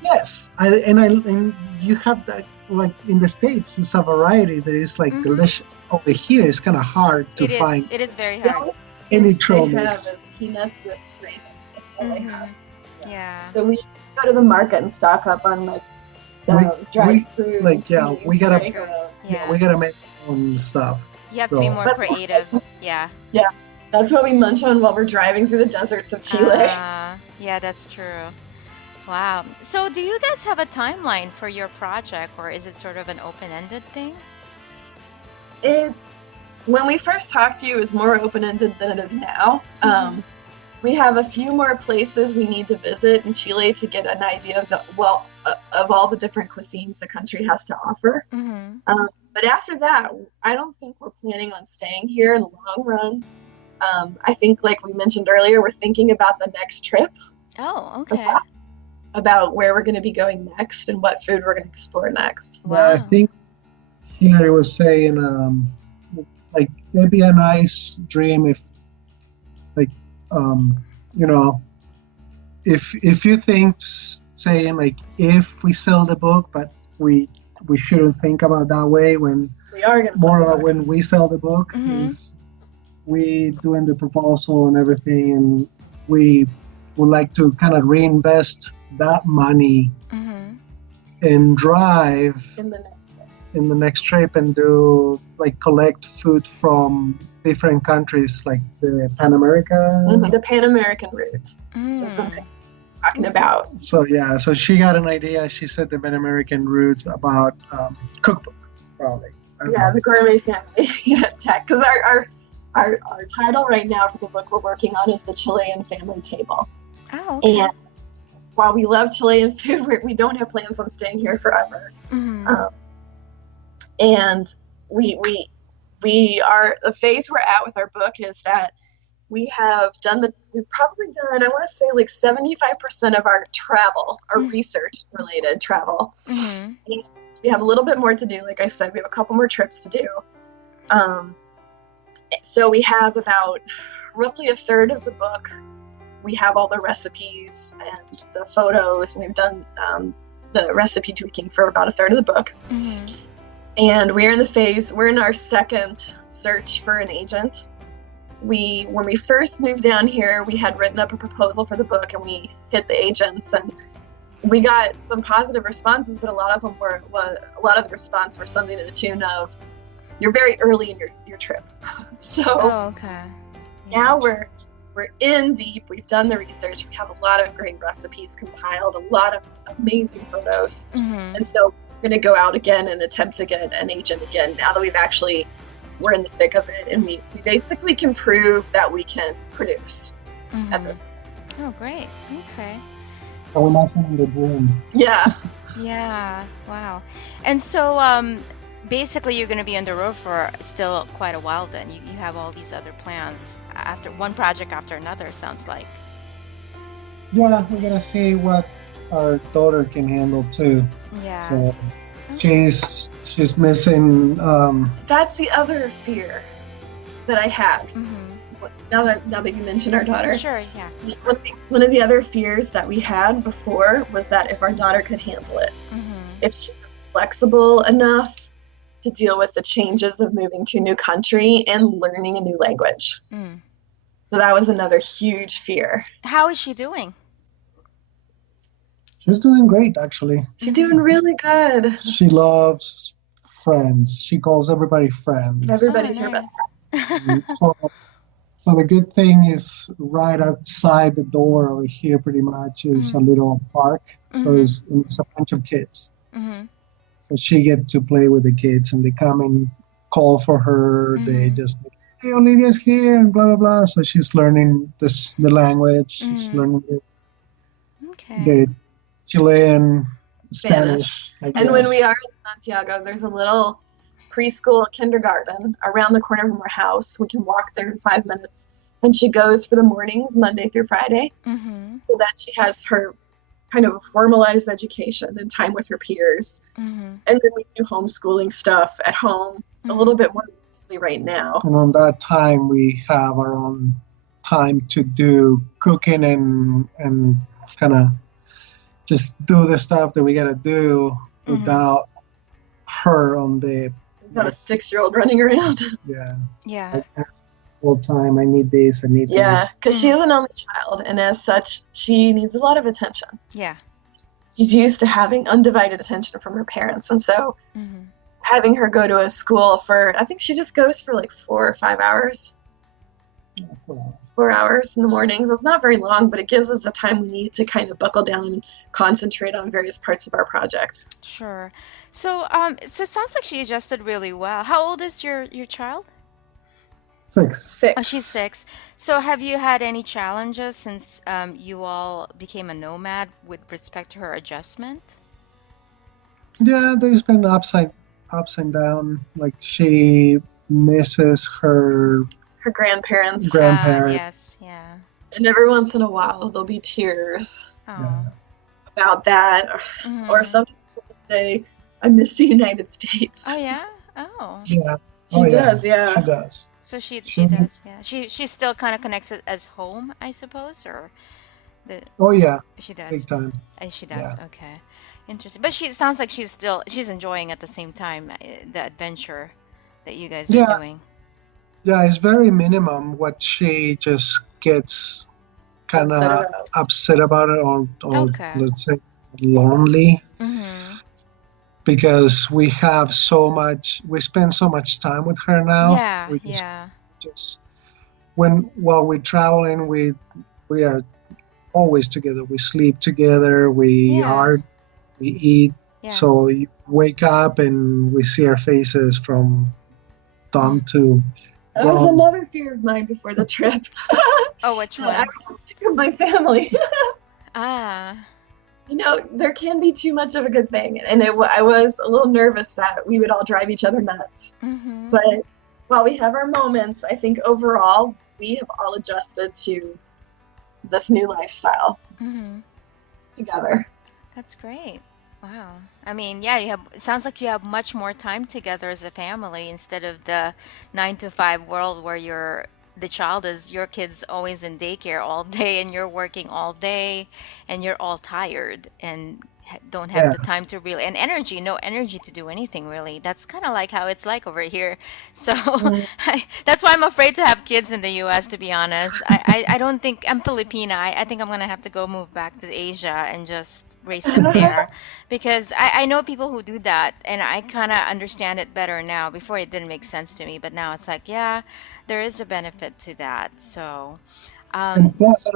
yes, and you have that like in the states. It's a variety that is like Mm-hmm. delicious. Over here, it's kind of hard to It is. find It is very the hard. only any things trail they have mix. is peanuts with raisins. That's all they have. Mm-hmm. Yeah. So we go to the market and stock up on like We, dried we fruit, like and yeah, seeds, we gotta right? Yeah. we gotta make our own stuff. You have to be So more That's creative. Yeah. That's what we munch on while we're driving through the deserts of Chile. Yeah, that's true. Wow. So do you guys have a timeline for your project, or is it sort of an open-ended thing? It When we first talked to you, it was more open-ended than it is now. We have a few more places we need to visit in Chile to get an idea of of all the different cuisines the country has to offer. Mm-hmm. But after that, I don't think we're planning on staying here in the long run. I think, like we mentioned earlier, we're thinking about the next trip, Oh, okay. about where we're going to be going next and what food we're going to explore next. Yeah, I Wow. think Hillary was saying, like it'd be a nice dream if, like, um, you know, if you think saying like if we sell the book, but we shouldn't think about that way when We are going to more about when we sell the book Mm-hmm. is we doing the proposal and everything, and we would like to kind of reinvest that money Mm-hmm. and drive in the next step. in the next trip and do like collect food from different countries, like the Pan America. The Pan American route is the Mm. next talking about. So yeah, so she got an idea. She said the Pan American route about cookbook, probably. I don't Yeah, know. the Gourmet Family tech. Because our title right now for the book we're working on is the Chilean Family Table. Oh, okay. And while we love Chilean food, we don't have plans on staying here forever. Mm-hmm. And we are, the phase we're at with our book is that we've probably done, I want to say like 75% of our travel, our research related travel. Mm-hmm. And we have a little bit more to do. Like I said, we have a couple more trips to do. So we have about roughly a third of the book. We have all the recipes and the photos. We've done the recipe tweaking for about a third of the book. Mm-hmm. And we're in our second search for an agent. When we first moved down here, we had written up a proposal for the book and we hit the agents and we got some positive responses, but a lot of the response were something to the tune of, "You're very early in your trip." So Oh, okay. now we're in deep. We've done the research. We have a lot of great recipes compiled, a lot of amazing photos. Mm-hmm. And so we're going to go out again and attempt to get an agent again now that we're in the thick of it. And we basically can prove that we can produce at this point. Oh, great. Okay. So we're not in the dream. Yeah. Yeah. Wow. And so, basically, you're going to be on the road for still quite a while. Then you have all these other plans after one project after another. Sounds like. Yeah, we're gonna see what our daughter can handle too. Yeah. So she's missing. That's the other fear that I had. Mm-hmm. Now that you mentioned our daughter. Sure. Yeah. One of the other fears that we had before was that if our daughter could handle it, Mm-hmm. if she was flexible enough to deal with the changes of moving to a new country and learning a new language. Mm. So that was another huge fear. How is she doing? She's doing great, actually. She's doing really good. She loves friends. She calls everybody friends. Everybody's Oh, her best nice. friend. So the good thing is right outside the door over here pretty much is a little park. So it's a bunch of kids. Mm-hmm. So she gets to play with the kids and they come and call for her. They just, hey, Olivia's here and blah, blah, blah. So she's learning the language. She's learning Okay. the Chilean Spanish. I And when guess. we are in Santiago, there's a little preschool kindergarten around the corner from our house. We can walk there in 5 minutes. And she goes for the mornings, Monday through Friday, Mm-hmm. so that she has her kind of formalized education and time with her peers. Mm-hmm. And then we do homeschooling stuff at home a little bit more loosely right now. And on that time, we have our own time to do cooking and kind of just do the stuff that we got to do without her on the, We've got a 6-year-old running around. Yeah. All time. I need this. I need Yeah, this. because she is an only child, and as such, she needs a lot of attention. Yeah. She's used to having undivided attention from her parents, and so having her go to a school for, I think she just goes for like 4 or 5 hours. Yeah, 4 hours in the mornings. It's not very long, but it gives us the time we need to kind of buckle down and concentrate on various parts of our project. Sure. So it sounds like she adjusted really well. How old is your child? 6. Oh, 6. she's 6. So have you had any challenges since you all became a nomad with respect to her adjustment? Yeah, there's been ups and down. Like she misses her Her grandparents. grandparents. Yes, yeah. And every once in a while, there'll be tears Yeah. Oh. about that. Or Mhm. sometimes she'll say, I miss the United States. Oh yeah. Oh. Yeah. She does, yeah. She does. So she She, does, yeah. She still kind of connects it as home, I suppose, or the oh yeah, she big does. time. She Yeah. does. Okay. Interesting. But it sounds like she's enjoying at the same time the adventure that you guys are Yeah, doing. yeah, it's very minimum what she just gets kind Upset of about. upset about it, or Okay. let's say lonely, Mm-hmm. because we spend so much time with her now. Yeah, We yeah. just while we're traveling, we are always together. We sleep together. Yeah. We eat. Yeah. So you wake up and we see our faces from dawn to That was dawn. another fear of mine before the trip. Oh, which That I one? was sick of my family. Ah. There can be too much of a good thing. And I was a little nervous that we would all drive each other nuts. Mm-hmm. But while we have our moments, I think overall we have all adjusted to this new lifestyle Mm-hmm. together. That's great. Wow. I mean, yeah, it sounds like you have much more time together as a family instead of the 9 to 5 world where your kid's always in daycare all day and you're working all day and you're all tired and don't have Yeah, the time to really, and no energy to do anything really. That's kind of like how it's like over here. So Mm. that's why I'm afraid to have kids in the US, to be honest. I don't think I'm Filipina. I think I'm gonna have to go move back to Asia and just raise them there because I know people who do that and I kind of understand it better now. Before it didn't make sense to me, but now it's like, yeah, there is a benefit to that. So, um, and plus I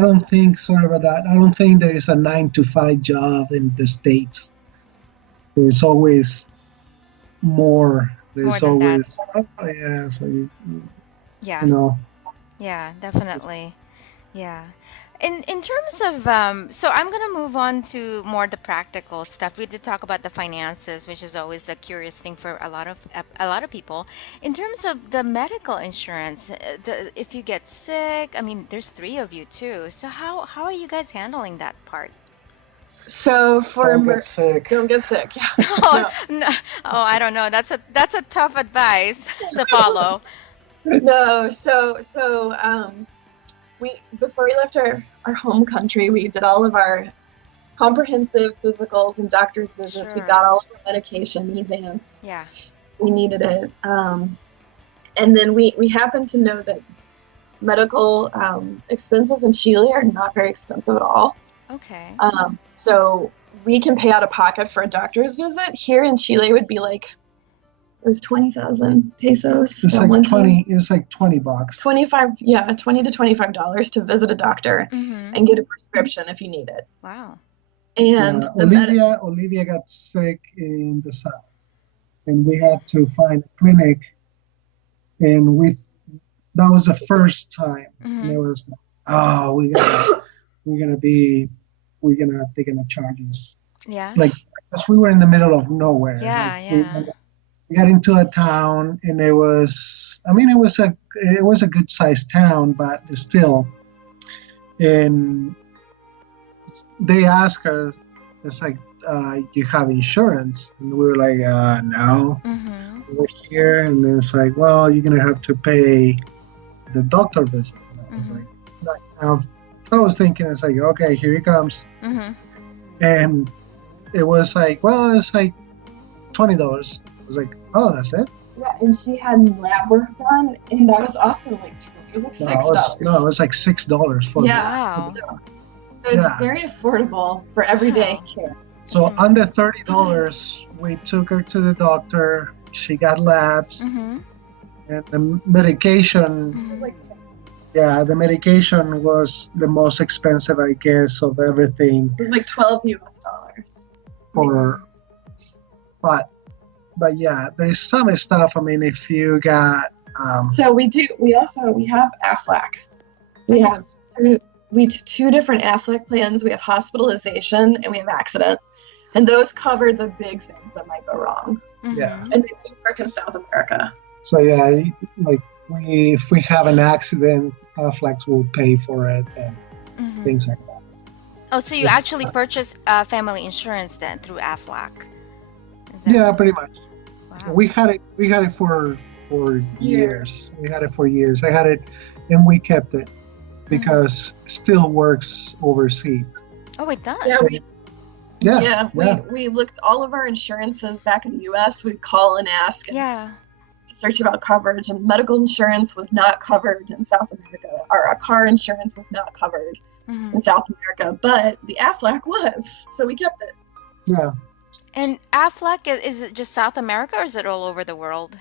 don't think, sorry about that. I don't think there is a 9 to 5 job in the States. There's always more. more There's than that. always, oh yeah, so Yeah, you know. yeah, definitely. Yeah. In terms of so I'm gonna move on to more the practical stuff. We did talk about the finances, which is always a curious thing for a lot of people. In terms of the medical insurance, if you get sick, I mean, there's 3 of you too. So how are you guys handling that part? So Don't get sick. don't get sick. Yeah. Oh, No. no. Oh, I don't know. That's a tough advice to follow. No. So we before we left our home country, we did all of our comprehensive physicals and doctor's visits. We Sure. got all of our medication in advance. Yeah. We needed it. And then we happen to know that medical expenses in Chile are not very expensive at all. Okay. So we can pay out of pocket for a doctor's visit. Here in Chile would be like, it was 20,000 pesos It's at like one time. 20. It's like $20. 25, yeah, $20 to $25 to visit a doctor Mm-hmm. and get a prescription if you need it. Wow. And Olivia got sick in the south, and we had to find a clinic, and that was the first time, and Mm-hmm. it was like, oh, they're gonna charge us, Yeah. like, because we were in the middle of nowhere. Yeah, Like yeah. we got into a town, and it was a good sized town, but still, and they asked us, it's like, you have insurance? And we were like, no, Mm-hmm. we're here. And it's like, well, you're going to have to pay the doctor visit. And I was Mm-hmm. like, "No." Now, I was thinking, it's like, okay, here he comes. Mm-hmm. And it was like, well, it's like $20. I was like, oh, that's it? yeah, and she had lab work done, and that was also like it was like $6. No, it was like $6 for Yeah. Wow. So it's Yeah. very affordable for everyday Wow. care. So That's under $30, we took her to the doctor. She got labs, Mm-hmm. and the medication It was like Yeah, the medication was the most expensive, I guess, of everything. It was like $12. For but yeah, there's some stuff. I mean, if you got So we have Aflac. We have two different Aflac plans. We have hospitalization and we have accident, and those cover the big things that might go wrong. Yeah. And they do work in South America. So yeah, like if we have an accident, Aflac will pay for it and things like that. Oh, so you actually purchased family insurance then through Aflac? Yeah, pretty much. Wow. We had it for years. We had it for years. I had it, and we kept it because it still works overseas. Oh, it does. We looked all of our insurances back in the U.S. We'd call and ask and research about coverage, and medical insurance was not covered in South America. Our car insurance was not covered in South America, but the Aflac was, so we kept it. Yeah. And Aflac, is it just South America or is it all over the world?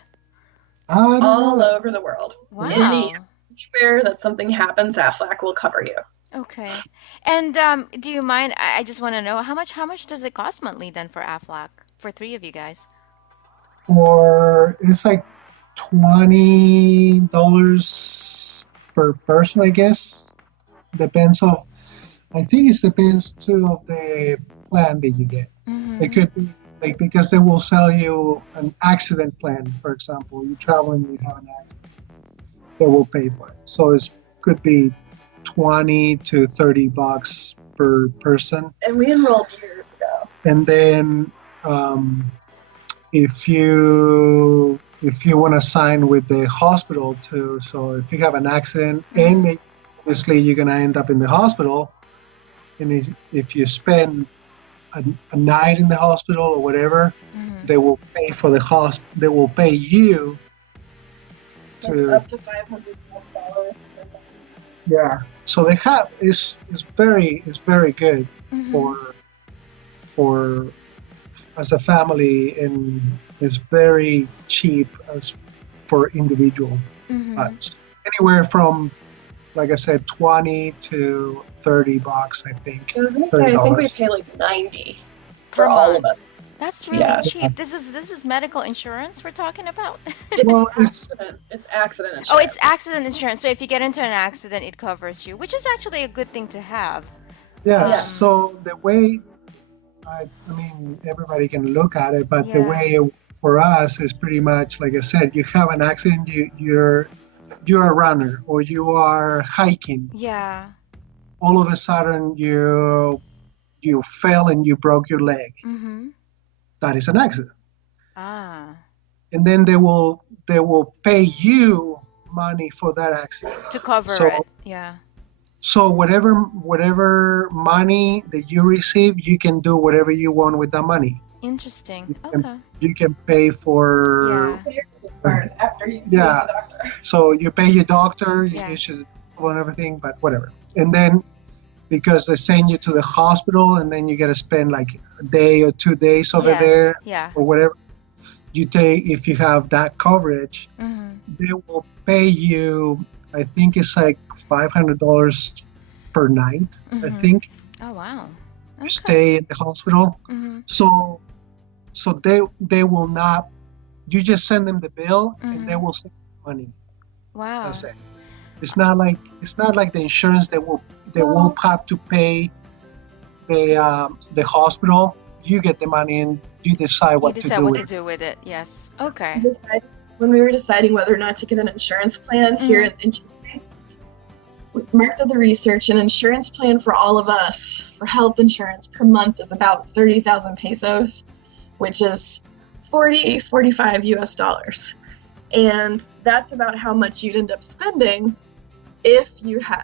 All over the world. Wow. Anywhere that something happens, Aflac will cover you. Okay. And do you mind? I just want to know how much does it cost monthly then for Aflac for 3 of you guys? It's like $20 per person, I guess. Depends of. I think it depends too of the plan that you get. It could be like, because they will sell you an accident plan, for example. You travel and you have an accident, they will pay for it. So it could be $20 to $30 per person. And we enrolled years ago. And then if you want to sign with the hospital too, so if you have an accident and obviously you're gonna end up in the hospital, and if you spend a night in the hospital or whatever, they will pay for the they will pay you to up to $500. Yeah, so they have it's very good for as a family, and it's very cheap as for individual. Anywhere from, like I said, $20 to $30, I think. I was gonna say, I think we pay like $90 for all of us. That's really cheap. This is medical insurance we're talking about. Well, It's accident insurance. Oh, it's accident insurance. So if you get into an accident, it covers you, which is actually a good thing to have. Yeah. So the way, I mean, everybody can look at it, but the way for us is pretty much, like I said, you have an accident, you're a runner or you are hiking. Yeah. All of a sudden you fell and you broke your leg. That is an accident. And then they will pay you money for that accident to cover it. Yeah. So whatever money that you receive, you can do whatever you want with that money. Interesting. You can pay for after you pay the doctor. So you pay your doctor, you should want everything, but whatever. And then because they send you to the hospital, and then you got to spend like a day or 2 days over there, or whatever. You take, if you have that coverage, they will pay you. I think it's like $500 per night. I think. Oh wow! Okay. Stay in the hospital. So they will not. You just send them the bill, and they will send you money. Wow. That's it. It's not like the insurance that will have to pay the hospital. You get the money and you decide what to do with it. Yes. Okay. When we were deciding whether or not to get an insurance plan here in Chile, Mark did the research. An insurance plan for all of us for health insurance per month is about 30,000 pesos, which is $45 US. And that's about how much you'd end up spending if we had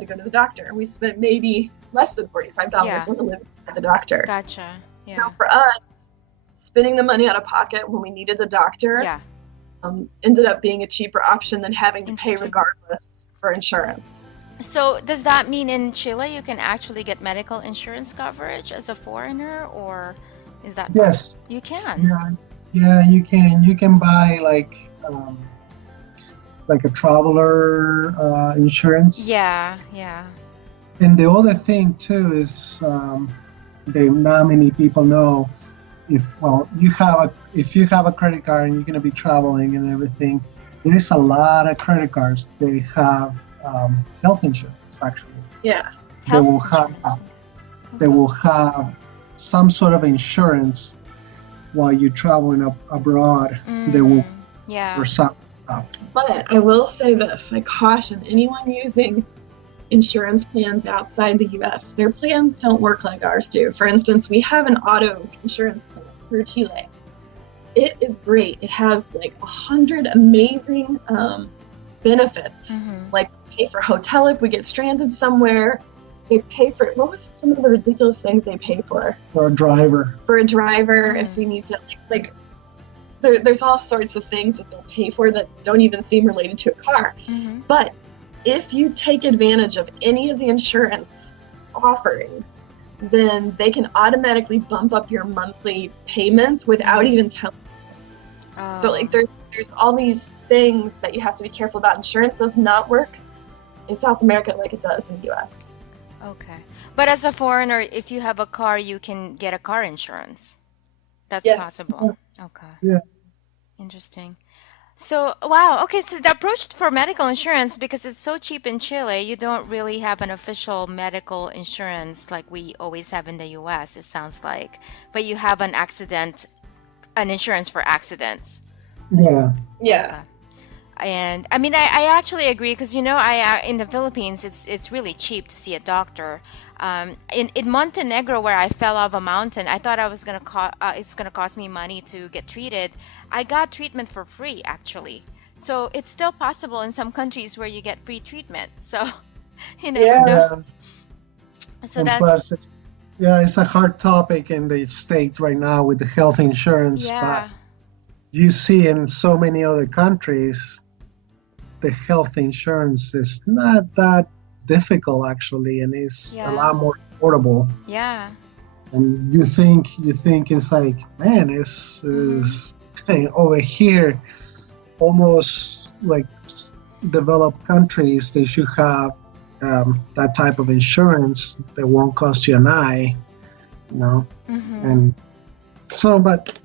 to go to the doctor. We spent maybe less than $45 when we lived at the doctor. Gotcha. Yeah. So for us, spending the money out of pocket when we needed the doctor ended up being a cheaper option than having to pay regardless for insurance. So does that mean in Chile you can actually get medical insurance coverage as a foreigner, or is that yes, you can? Yeah, you can. You can buy like like a traveler insurance. Yeah, yeah. And the other thing too is not many people know if you have a credit card and you're going to be traveling and everything, there is a lot of credit cards. They have health insurance actually. Yeah. They will have some sort of insurance while you're traveling abroad. They will for some stuff. But I will say this: I caution anyone using insurance plans outside the U.S. Their plans don't work like ours do. For instance, we have an auto insurance plan through Chile. It is great. It has like 100 amazing benefits. Like pay for hotel if we get stranded somewhere. They pay for, what was some of the ridiculous things they pay for? For a driver. If we need to, there's all sorts of things that they'll pay for that don't even seem related to a car. But if you take advantage of any of the insurance offerings, then they can automatically bump up your monthly payment without even telling you. So there's all these things that you have to be careful about. Insurance does not work in South America like it does in the US. Okay. But as a foreigner, if you have a car, you can get a car insurance. That's possible. Okay. Yeah. Interesting. So, wow. Okay, so the approach for medical insurance, because it's so cheap in Chile, you don't really have an official medical insurance like we always have in the US, it sounds like. But you have an insurance for accidents. Yeah. Yeah. Okay. And I mean, I actually agree because I in the Philippines it's really cheap to see a doctor. In Montenegro, where I fell off a mountain, I thought it's gonna cost me money to get treated. I got treatment for free actually. So it's still possible in some countries where you get free treatment. So you never know. So and plus it's a hard topic in the States right now with the health insurance. Yeah. But you see in so many other countries, the health insurance is not that difficult actually, and it's a lot more affordable. Yeah. And you think it's like, man, it's over here, almost like developed countries, they should have that type of insurance that won't cost you an eye, And so, but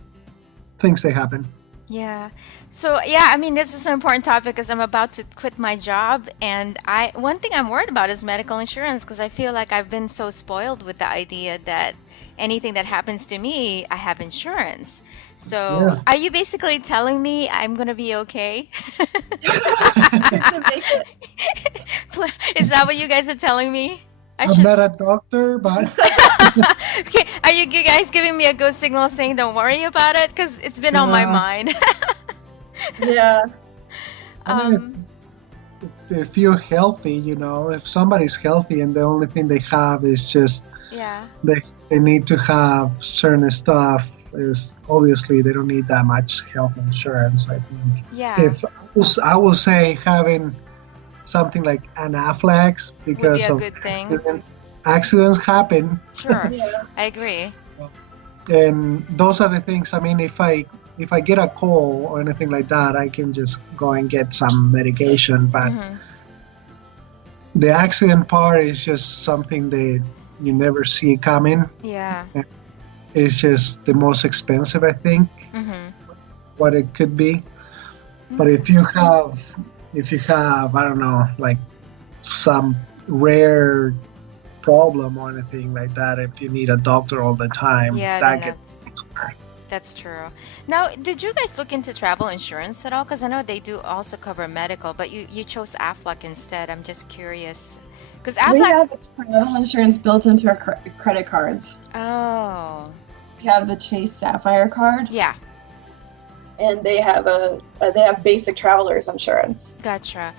things they happen. Yeah. So I mean, this is an important topic because I'm about to quit my job, and one thing I'm worried about is medical insurance because I feel like I've been so spoiled with the idea that anything that happens to me, I have insurance. So are you basically telling me I'm gonna be okay? Is that what you guys are telling me? I'm not a doctor, but okay, are you guys giving me a good signal saying don't worry about it? Because it's been on my mind. Yeah. I mean, if you're healthy, if somebody's healthy and the only thing they have is just they need to have certain stuff, is obviously they don't need that much health insurance, I think. Yeah. If I would say having something like anaphylaxis because would of be a good accidents. Accidents happen. Sure. I agree. And those are the things. I mean, if I get a cold or anything like that, I can just go and get some medication. But the accident part is just something that you never see coming. Yeah. It's just the most expensive, I think, what it could be. But if you have, I don't know, like some rare problem or anything like that, if you need a doctor all the time, that's true. Now, did you guys look into travel insurance at all? Because I know they do also cover medical, but you chose Aflac instead. I'm just curious. Because we have travel insurance built into our credit cards. Oh. We have the Chase Sapphire card. Yeah. And they have they have basic traveler's insurance. Gotcha.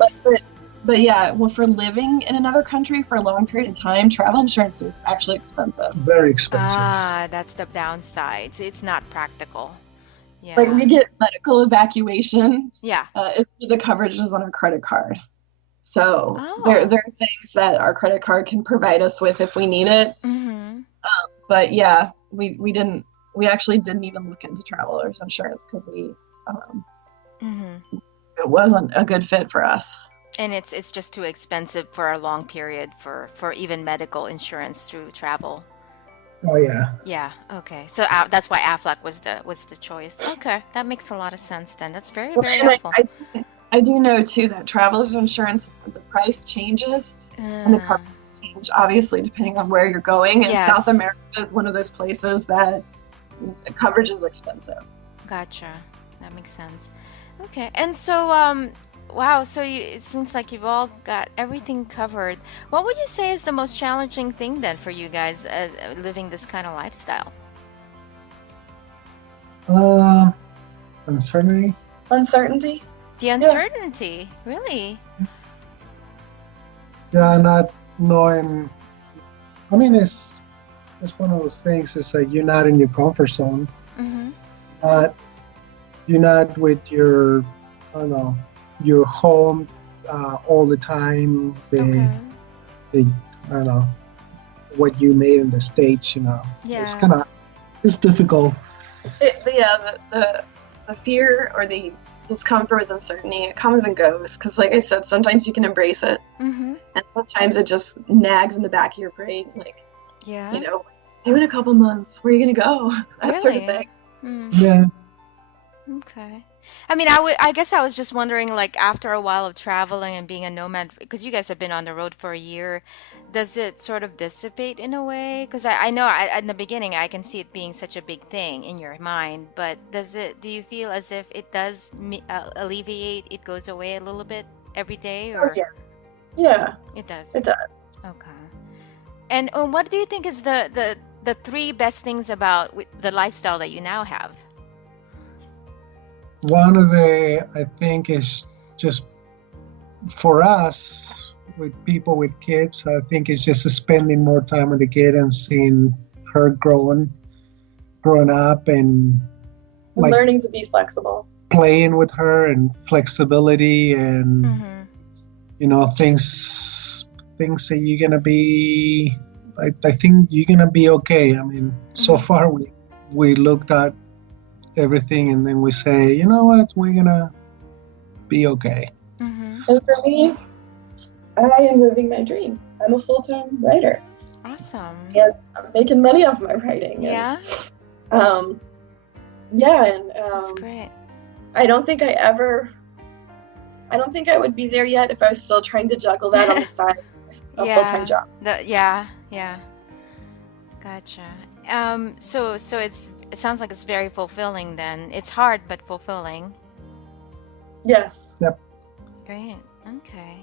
But yeah, well, for living in another country for a long period of time, travel insurance is actually expensive. Very expensive. That's the downside. So it's not practical. Yeah. Like we get medical evacuation. Yeah. Is the coverage is on our credit card. So there are things that our credit card can provide us with if we need it. But yeah, we actually didn't even look into traveler's insurance because we it wasn't a good fit for us. And it's just too expensive for a long period for even medical insurance through travel. Oh yeah. Yeah, okay. So that's why Aflac was the choice. Okay, that makes a lot of sense then. That's very, Well, very and helpful. I do know too that traveler's insurance, the price changes and the Uh, coverages change, obviously, depending on where you're going. And South yes, America is one of those places that the coverage is expensive. gotcha. That makes sense. Okay, and so wow, so it seems like you've all got everything covered. What would you say is the most challenging thing then for you guys living this kind of lifestyle? Um, Uncertainty. Uncertainty? The Yeah. uncertainty, really? Yeah, not knowing. I mean, it's one of those things. It's like you're not in your comfort zone. Mm-hmm. Not You're not with your, I don't know, your home all the time. Okay. I don't know, what you made in the States. Yeah. It's difficult. The fear or the discomfort with uncertainty, it comes and goes. Because, like I said, sometimes you can embrace it, Mm-hmm. and sometimes it just nags in the back of your brain, like, Yeah. do in a couple months, where are you going to go? That sort of Really? thing. Hmm. Yeah. Okay. I mean, I guess I was just wondering, like, after a while of traveling and being a nomad, because you guys have been on the road for a year, does it sort of dissipate in a way? Because I know in the beginning I can see it being such a big thing in your mind, but do you feel as if it does alleviate, it goes away a little bit every day, Oh, or yeah. Yeah, it does? it does. Okay. And what do you think is the three best things about the lifestyle that you now have? One of I think, is just for us with people with kids. I think it's just spending more time with the kid and seeing her growing up and like Learning to be flexible. playing with her and flexibility and Mm-hmm. things that you're gonna be. I think you're gonna be okay. I mean, so Mm-hmm. far we looked at everything and then we say, you know what, we're gonna be okay. Mm-hmm. And for me, I am living my dream. I'm a full-time writer, Awesome. and I'm making money off my writing. Yeah, And and that's great. I don't think I would be there yet if I was still trying to juggle that on the side of a full-time job. Yeah. Gotcha. So it sounds like it's very fulfilling then. It's hard but fulfilling. Yes. Yep. Great. Okay.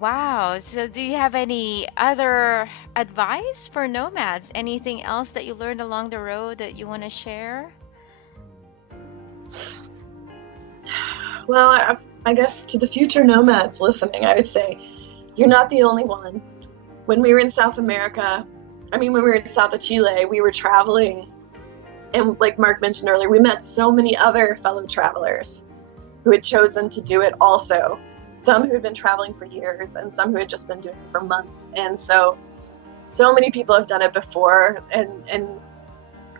Wow. So do you have any other advice for nomads? Anything else that you learned along the road that you want to share? Well, I guess to the future nomads listening, I would say you're not the only one. When we were in South America, when we were in south of Chile, we were traveling, and like Mark mentioned earlier, we met so many other fellow travelers who had chosen to do it also. Some who had been traveling for years and some who had just been doing it for months. And so many people have done it before, and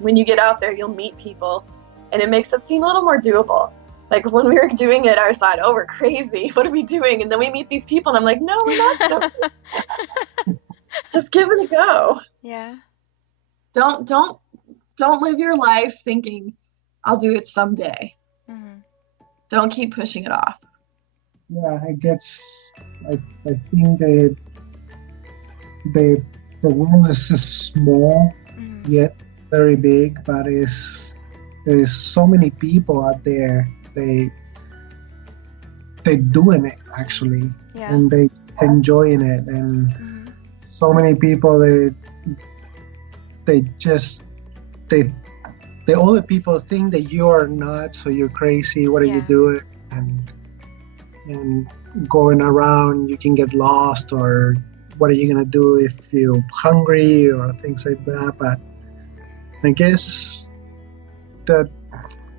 when you get out there, you'll meet people, and it makes it seem a little more doable. Like when we were doing it, I thought, oh, we're crazy. What are we doing? And then we meet these people, and I'm like, no, we're not so crazy. Just give it a go. Yeah. Don't live your life thinking, I'll do it someday. Mm-hmm. Don't keep pushing it off. Yeah, I guess I think the world is just small Mm-hmm. yet very big, but there is so many people out there. They doing it actually, Yeah. and they enjoying it, and Mm-hmm. so many people they the other people think that you are nuts, so you're crazy. What are you Yeah. doing? And going around, you can get lost, or what are you gonna do if you're hungry or things like that. But I guess that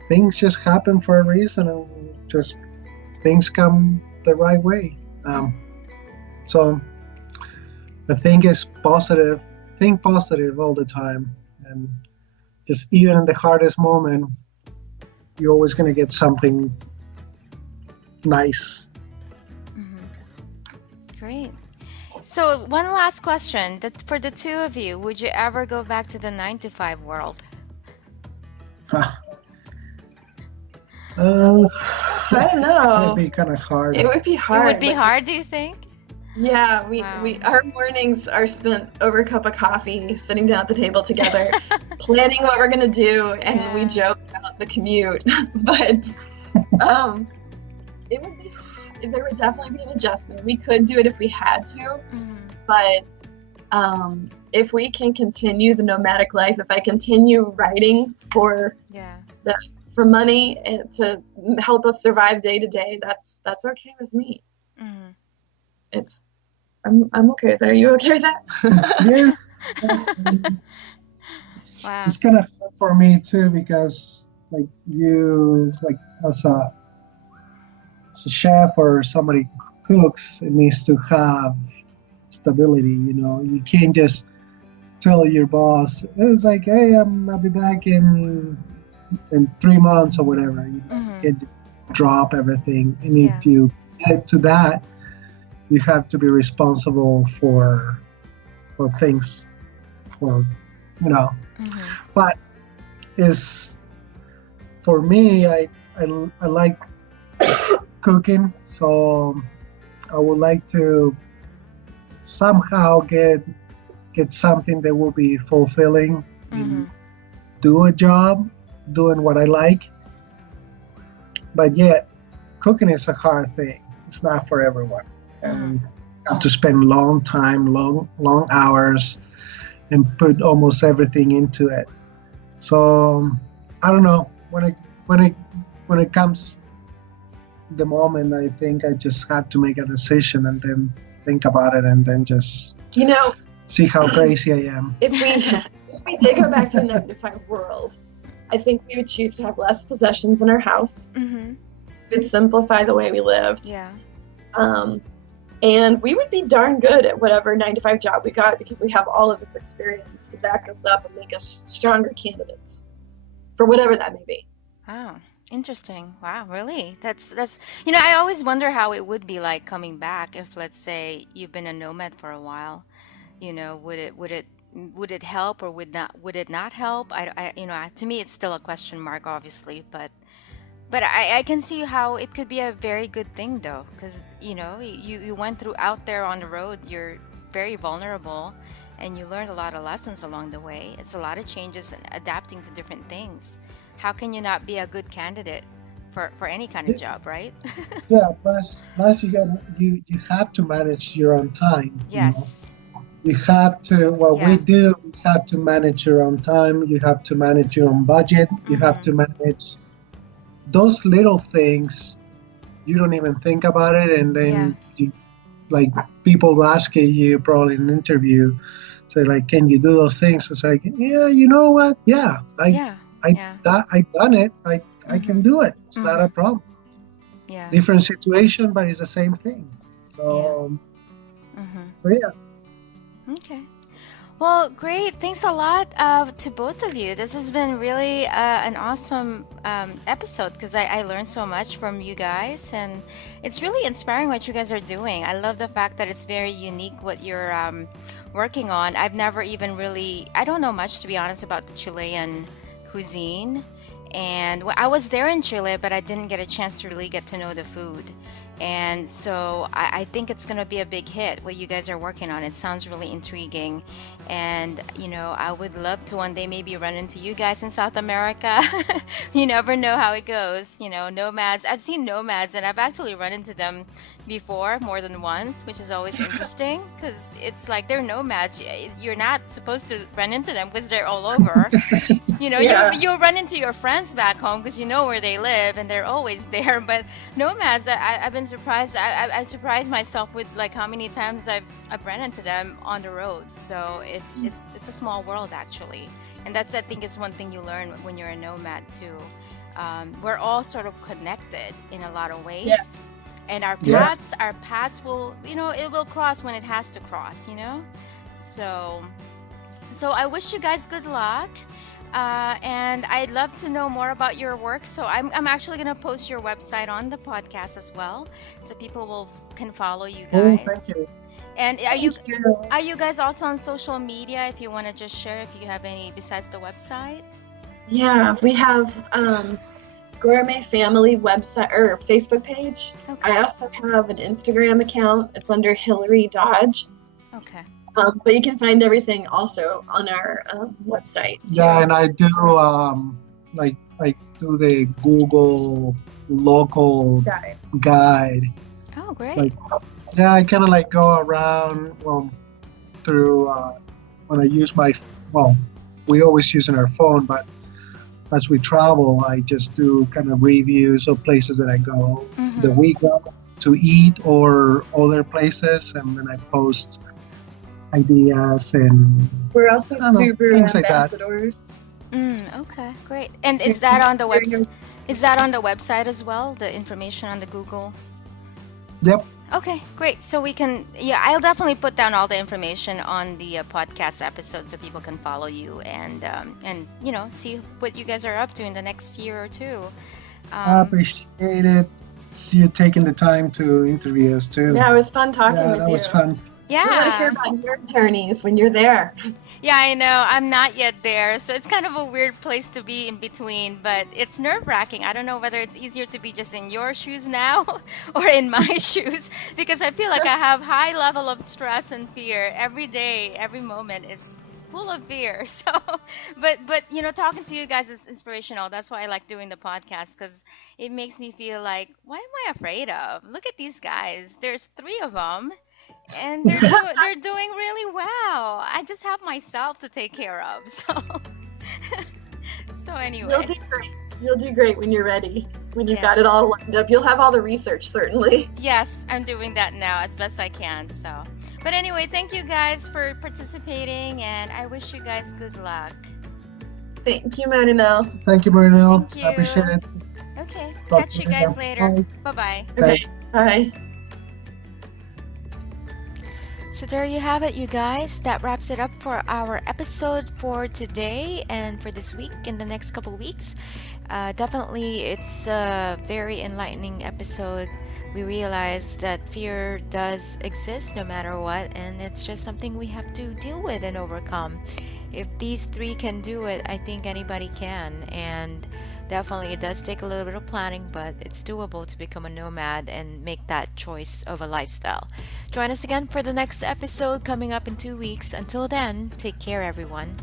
things just happen for a reason, and just things come the right way. So I think it's positive. Think positive all the time, and just even in the hardest moment, you're always gonna get something nice. Great. So one last question that for the two of you, would you ever go back to the 9 to 5 world? Huh. I don't know. It'd be kind of hard. It would be hard. It would be like, hard, do you think? Yeah, Wow. our mornings are spent over a cup of coffee, sitting down at the table together, planning what we're gonna do, and we joke about the commute. But it would be, there would definitely be an adjustment. We could do it if we had to, but if we can continue the nomadic life, if I continue writing for for money and to help us survive day to day, that's okay with me. I'm okay with that. Are you okay with that? Yeah. Wow. It's kind of hard for me too, because like as a chef or somebody who cooks, it needs to have stability. You can't just tell your boss, it's like, hey, I'll be back in 3 months or whatever. You can't just drop everything. And if you get to that, you have to be responsible for things, But is for me, I like cooking, so I would like to somehow get something that will be fulfilling, do a job doing what I like. But yet, cooking is a hard thing. It's not for everyone. And you have to spend long time, long hours, and put almost everything into it. So I don't know. When it comes the moment, I think I just have to make a decision and then think about it and then just see how crazy I am. If we did go back to a 9 to 5 world, I think we would choose to have less possessions in our house. We would simplify the way we lived. Yeah. And we would be darn good at whatever 9 to 5 job we got, because we have all of this experience to back us up and make us stronger candidates for whatever that may be. Wow. Interesting. Wow, really? That's I always wonder how it would be like coming back if, let's say, you've been a nomad for a while. Would it help or would it not help? To me it's still a question mark, obviously, but I can see how it could be a very good thing, though, because you went through out there on the road. You're very vulnerable, and you learned a lot of lessons along the way. It's a lot of changes and adapting to different things. How can you not be a good candidate for any kind of job, right? Yeah. Plus you have to manage your own time. Yes. You have to. We do. You have to manage your own time. You have to manage your own budget. You have to manage those little things. You don't even think about it, and then you, like, people asking you probably in an interview, say like, "Can you do those things?" It's like, yeah, you know what? Yeah, I've done it. I can do it. It's not a problem. Yeah. Different situation, but it's the same thing. So, so yeah. Okay. Well, great. Thanks a lot to both of you. This has been really an awesome episode, because I learned so much from you guys, and it's really inspiring what you guys are doing. I love the fact that it's very unique what you're working on. I've never even I don't know much, to be honest, about the Chilean cuisine. And I was there in Chile, but I didn't get a chance to really get to know the food. And so I think it's going to be a big hit, what you guys are working on. It sounds really intriguing. And, I would love to one day maybe run into you guys in South America. You never know how it goes. Nomads. I've seen nomads, and I've actually run into them before, more than once, which is always interesting, because it's like they're nomads. You're not supposed to run into them because they're all over. You'll run into your friends back home because you know where they live and they're always there. But nomads, I've been surprised. I surprised myself with like how many times I've run into them on the road. So it's a small world, actually, and I think is one thing you learn when you're a nomad too. We're all sort of connected in a lot of ways. Yes. And our paths will, it will cross when it has to cross, So I wish you guys good luck. And I'd love to know more about your work. So I'm actually gonna post your website on the podcast as well, so people will can follow you Oh, thank guys. you. And Thank you. are you guys also on social media? If you want to just share, if you have any besides the website. Yeah, we have Gourmet Family website or Facebook page. Okay. I also have an Instagram account. It's under Hillary Dodge. Okay. But you can find everything also on our website Yeah, too. and I do like do the Google local Got it. guide. Oh, great. Like yeah, I kind of like go around through when I use well, we always using our phone, but as we travel, I just do kind of reviews of places that I go the Mm-hmm. week to eat or other places, and then I post ideas and We're also I don't know super things like that. ambassadors. Okay, great. And Your is that on the Instagram's is that on the website as well? The information on the Google. Yep. Okay, great. So we can, yeah, I'll definitely put down all the information on the podcast episode so people can follow you and see what you guys are up to in the next year or two. I Um, appreciate it. See you taking the time to interview us too. Yeah, it was fun talking Yeah, with that you. was fun. We want to hear yeah, about your journeys when you're there. yeah, I know. I'm not yet there, so it's kind of a weird place to be in between, but it's nerve-wracking. I don't know whether it's easier to be just in your shoes now or in my shoes because I feel like I have high level of stress and fear every day, every moment. It's full of fear. So, but talking to you guys is inspirational. That's why I like doing the podcast because it makes me feel like, what am I afraid of? Look at these guys. There's three of them and they're doing really well. I just have myself to take care of. So You'll anyway, do great. You'll do great when you're ready. When you've got yes. it all lined up, you'll have all the research certainly. Yes, I'm doing that now as best I can. So, but anyway, thank you guys for participating and I wish you guys good luck. Thank you, Marinelle. Thank you, Brunel. Thank I appreciate you. it. Okay, Talk catch to you you guys later. later. Bye. Bye-bye. Okay, Thanks. bye. So there you have it, you guys. That wraps it up for our episode for today and for this week and the next couple weeks. Definitely, it's a very enlightening episode. We realize that fear does exist no matter what, and it's just something we have to deal with and overcome. If these three can do it, I think anybody can. And definitely, it does take a little bit of planning, but it's doable to become a nomad and make that choice of a lifestyle. Join us again for the next episode coming up in 2 weeks. Until then, take care, everyone.